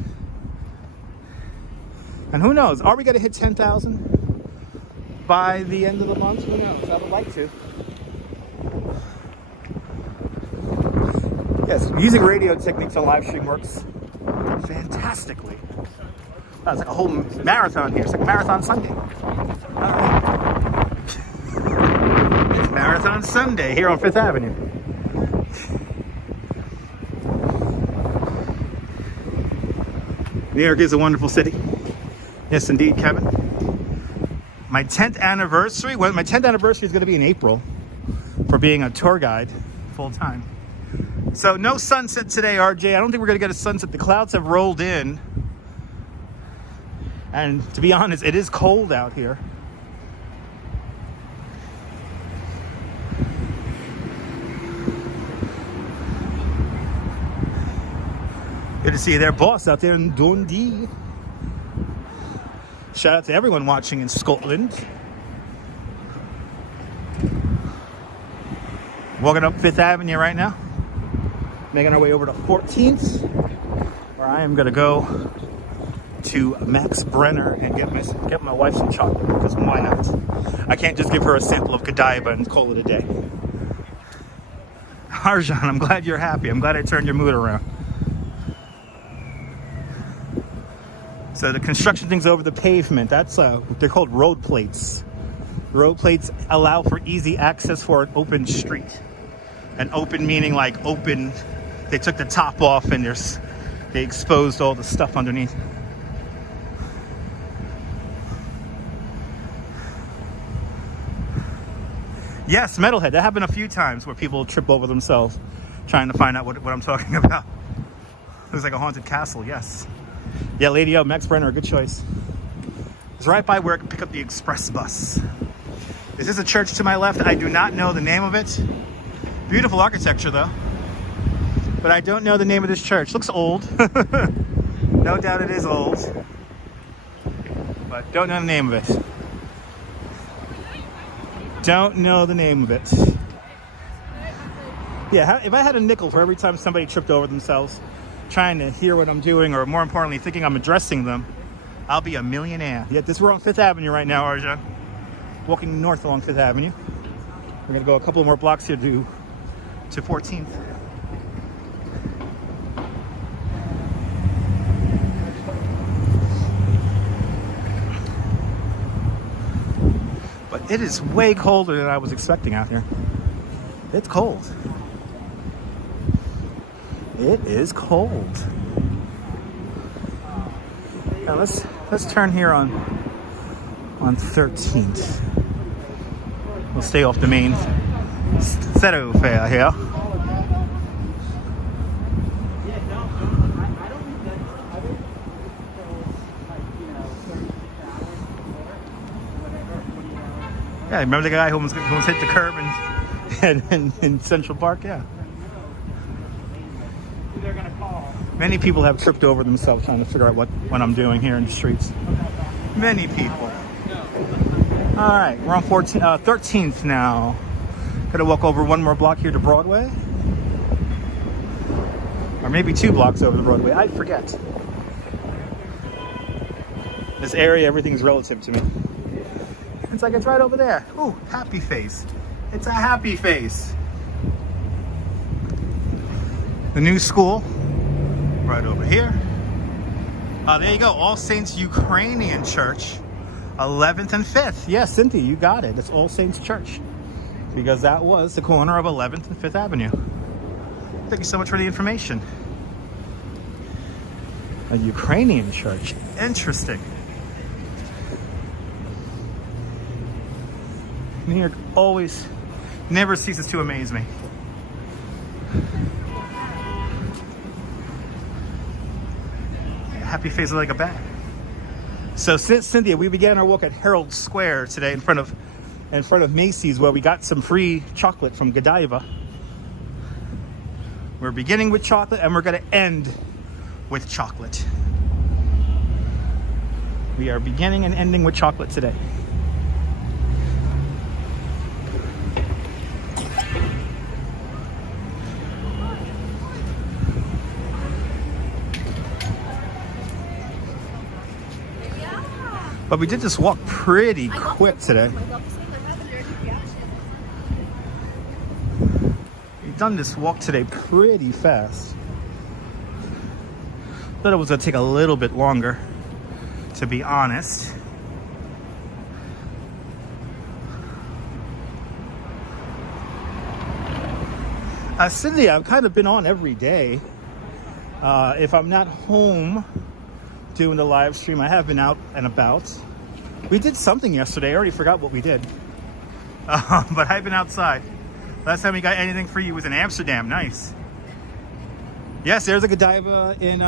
And who knows? Are we going to hit 10,000 by the end of the month? Who knows? I would like to. Yes, using radio techniques on live stream works fantastically. It's like a whole marathon here. It's like Marathon Sunday. All right. It's Marathon Sunday here on 5th Avenue. New York is a wonderful city. Yes, indeed, Kevin. My 10th anniversary. Well, my 10th anniversary is going to be in April for being a tour guide full time. So no sunset today, RJ. I don't think we're going to get a sunset. The clouds have rolled in. And to be honest, it is cold out here. Good to see you there, boss, out there in Dundee. Shout out to everyone watching in Scotland. Walking up 5th Avenue right now. Making our way over to 14th, where I am going to go to Max Brenner and get my wife some chocolate, because why not? I can't just give her a sample of Godiva and call it a day. Arjan, I'm glad you're happy. I'm glad I turned your mood around. So the construction things over the pavement, that's they're called road plates. Road plates allow for easy access for an open street. An open meaning like open, they took the top off and they exposed all the stuff underneath. Yes, Metalhead. That happened a few times where people trip over themselves trying to find out what I'm talking about. Looks like a haunted castle, yes. Yeah, Lady O, Max Brenner, a good choice. It's right by where I can pick up the express bus. Is this a church to my left? I do not know the name of it. Beautiful architecture, though. But I don't know the name of this church. Looks old. No doubt it is old. But don't know the name of it. Don't know the name of it. Yeah, if I had a nickel for every time somebody tripped over themselves trying to hear what I'm doing, or more importantly, thinking I'm addressing them, I'll be a millionaire. Yeah, we're on 5th Avenue right now, Arja. Walking north along 5th Avenue. We're gonna go a couple more blocks here to 14th. But it is way colder than I was expecting out here. It's cold. It is cold. Now let's turn here on 13th. We'll stay off the main thoroughfare here. Yeah, remember the guy who almost hit the curb in Central Park? Yeah. Many people have tripped over themselves trying to figure out what I'm doing here in the streets. Many people. All right, we're on 13th now. Gotta walk over one more block here to Broadway. Or maybe 2 blocks over to Broadway, I forget. This area, everything's relative to me. It's like it's right over there. Ooh, happy face. It's a happy face. The new school, right over here. There you go, All Saints Ukrainian Church, 11th and 5th. Yeah, Cynthia, you got it. It's All Saints Church. Because that was the corner of 11th and 5th Avenue. Thank you so much for the information. A Ukrainian church. Interesting. New York always, never ceases to amaze me. Happy face like a bat. So since Cynthia, we began our walk at Herald Square today in front of Macy's, where we got some free chocolate from Godiva. We're beginning with chocolate and we're going to end with chocolate. We are beginning and ending with chocolate today. But we did this walk pretty quick today. We've done this walk today pretty fast. Thought it was going to take a little bit longer, to be honest. Cynthia, I've kind of been on every day. If I'm not home doing the live stream, I have been out and about. We did something yesterday. I already forgot what we did. But I've been outside. Last time we got anything for you was in Amsterdam. Nice. Yes, there's a Godiva in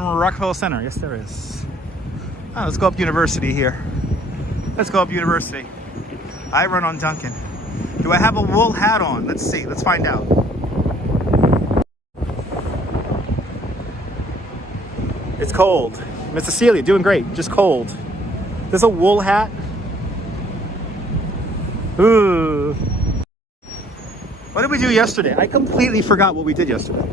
Rockefeller Center. Yes, there is. Oh, let's go up University here. Let's go up University. I run on Duncan. Do I have a wool hat on? Let's see. Let's find out. It's cold. Miss Cecilia, doing great. Just cold. There's a wool hat. Ooh. What did we do yesterday? I completely forgot what we did yesterday.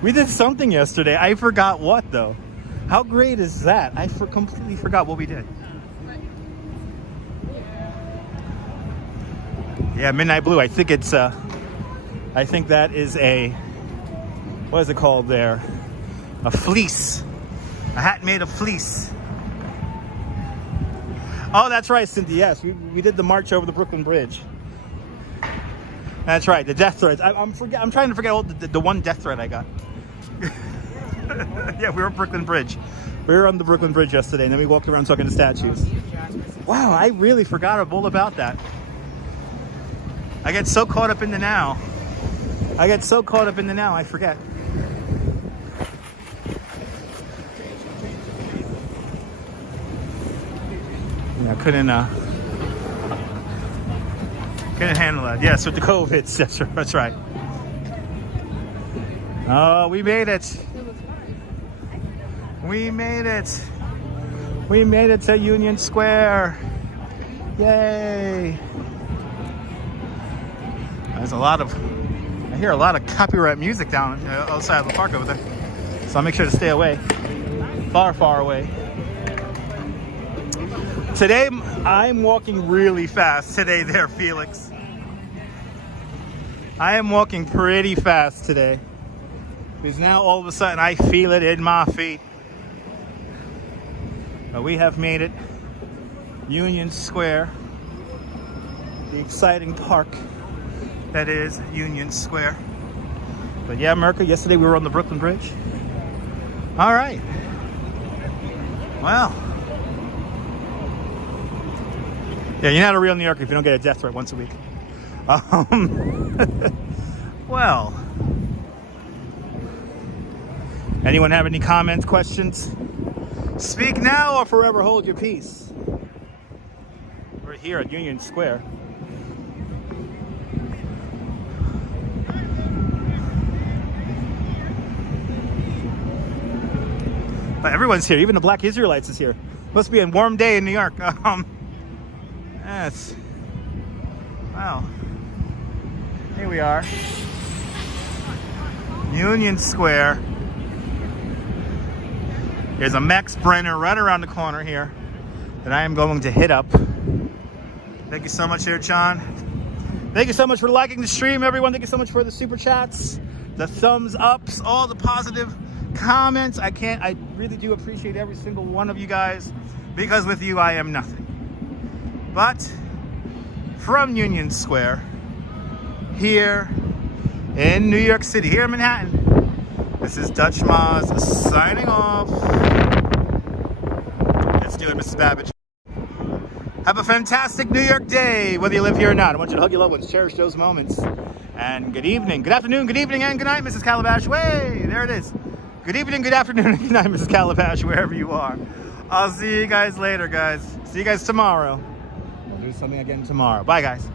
We did something yesterday. I forgot what, though. How great is that? I completely forgot what we did. Yeah, Midnight Blue. I think it's I think that is a, what is it called there? A fleece. A hat made of fleece. Oh, that's right, Cynthia. Yes, we did the march over the Brooklyn Bridge. That's right, the death threats. I'm trying to forget all the one death threat I got. Yeah, we were at Brooklyn Bridge. We were on the Brooklyn Bridge yesterday, and then we walked around talking to statues. Wow, I really forgot all about that. I get so caught up in the now. I forget. I couldn't handle that. Yes, with the COVID. That's right. Oh, we made it. We made it. We made it to Union Square. Yay. There's I hear a lot of copyright music down outside of the park over there. So I'll make sure to stay away. Far, far away. Today, I'm walking really fast today there, Felix. I am walking pretty fast today. Because now all of a sudden I feel it in my feet. But we have made it. Union Square. The exciting park that is Union Square. But yeah, Merca, yesterday we were on the Brooklyn Bridge. All right. Well. Yeah, you're not a real New Yorker if you don't get a death threat once a week. Well. Anyone have any comments, questions? Speak now or forever hold your peace. We're here at Union Square. But everyone's here, even the Black Israelites is here. Must be a warm day in New York. Yes. Wow. Here we are. Union Square. There's a Max Brenner right around the corner here that I am going to hit up. Thank you so much here, John. Thank you so much for liking the stream, everyone. Thank you so much for the super chats, the thumbs ups, all the positive comments. I really do appreciate every single one of you guys, because with you I am nothing. But from Union Square, here in New York City, here in Manhattan, this is Dutch Maz signing off. Let's do it, Mrs. Babbage. Have a fantastic New York day, whether you live here or not. I want you to hug your loved ones, cherish those moments. And good evening, good afternoon, good evening, and good night, Mrs. Calabash. Way, there it is. Good evening, good afternoon, and good night, Mrs. Calabash, wherever you are. I'll see you guys later, guys. See you guys tomorrow. We'll do something again tomorrow. Bye, guys.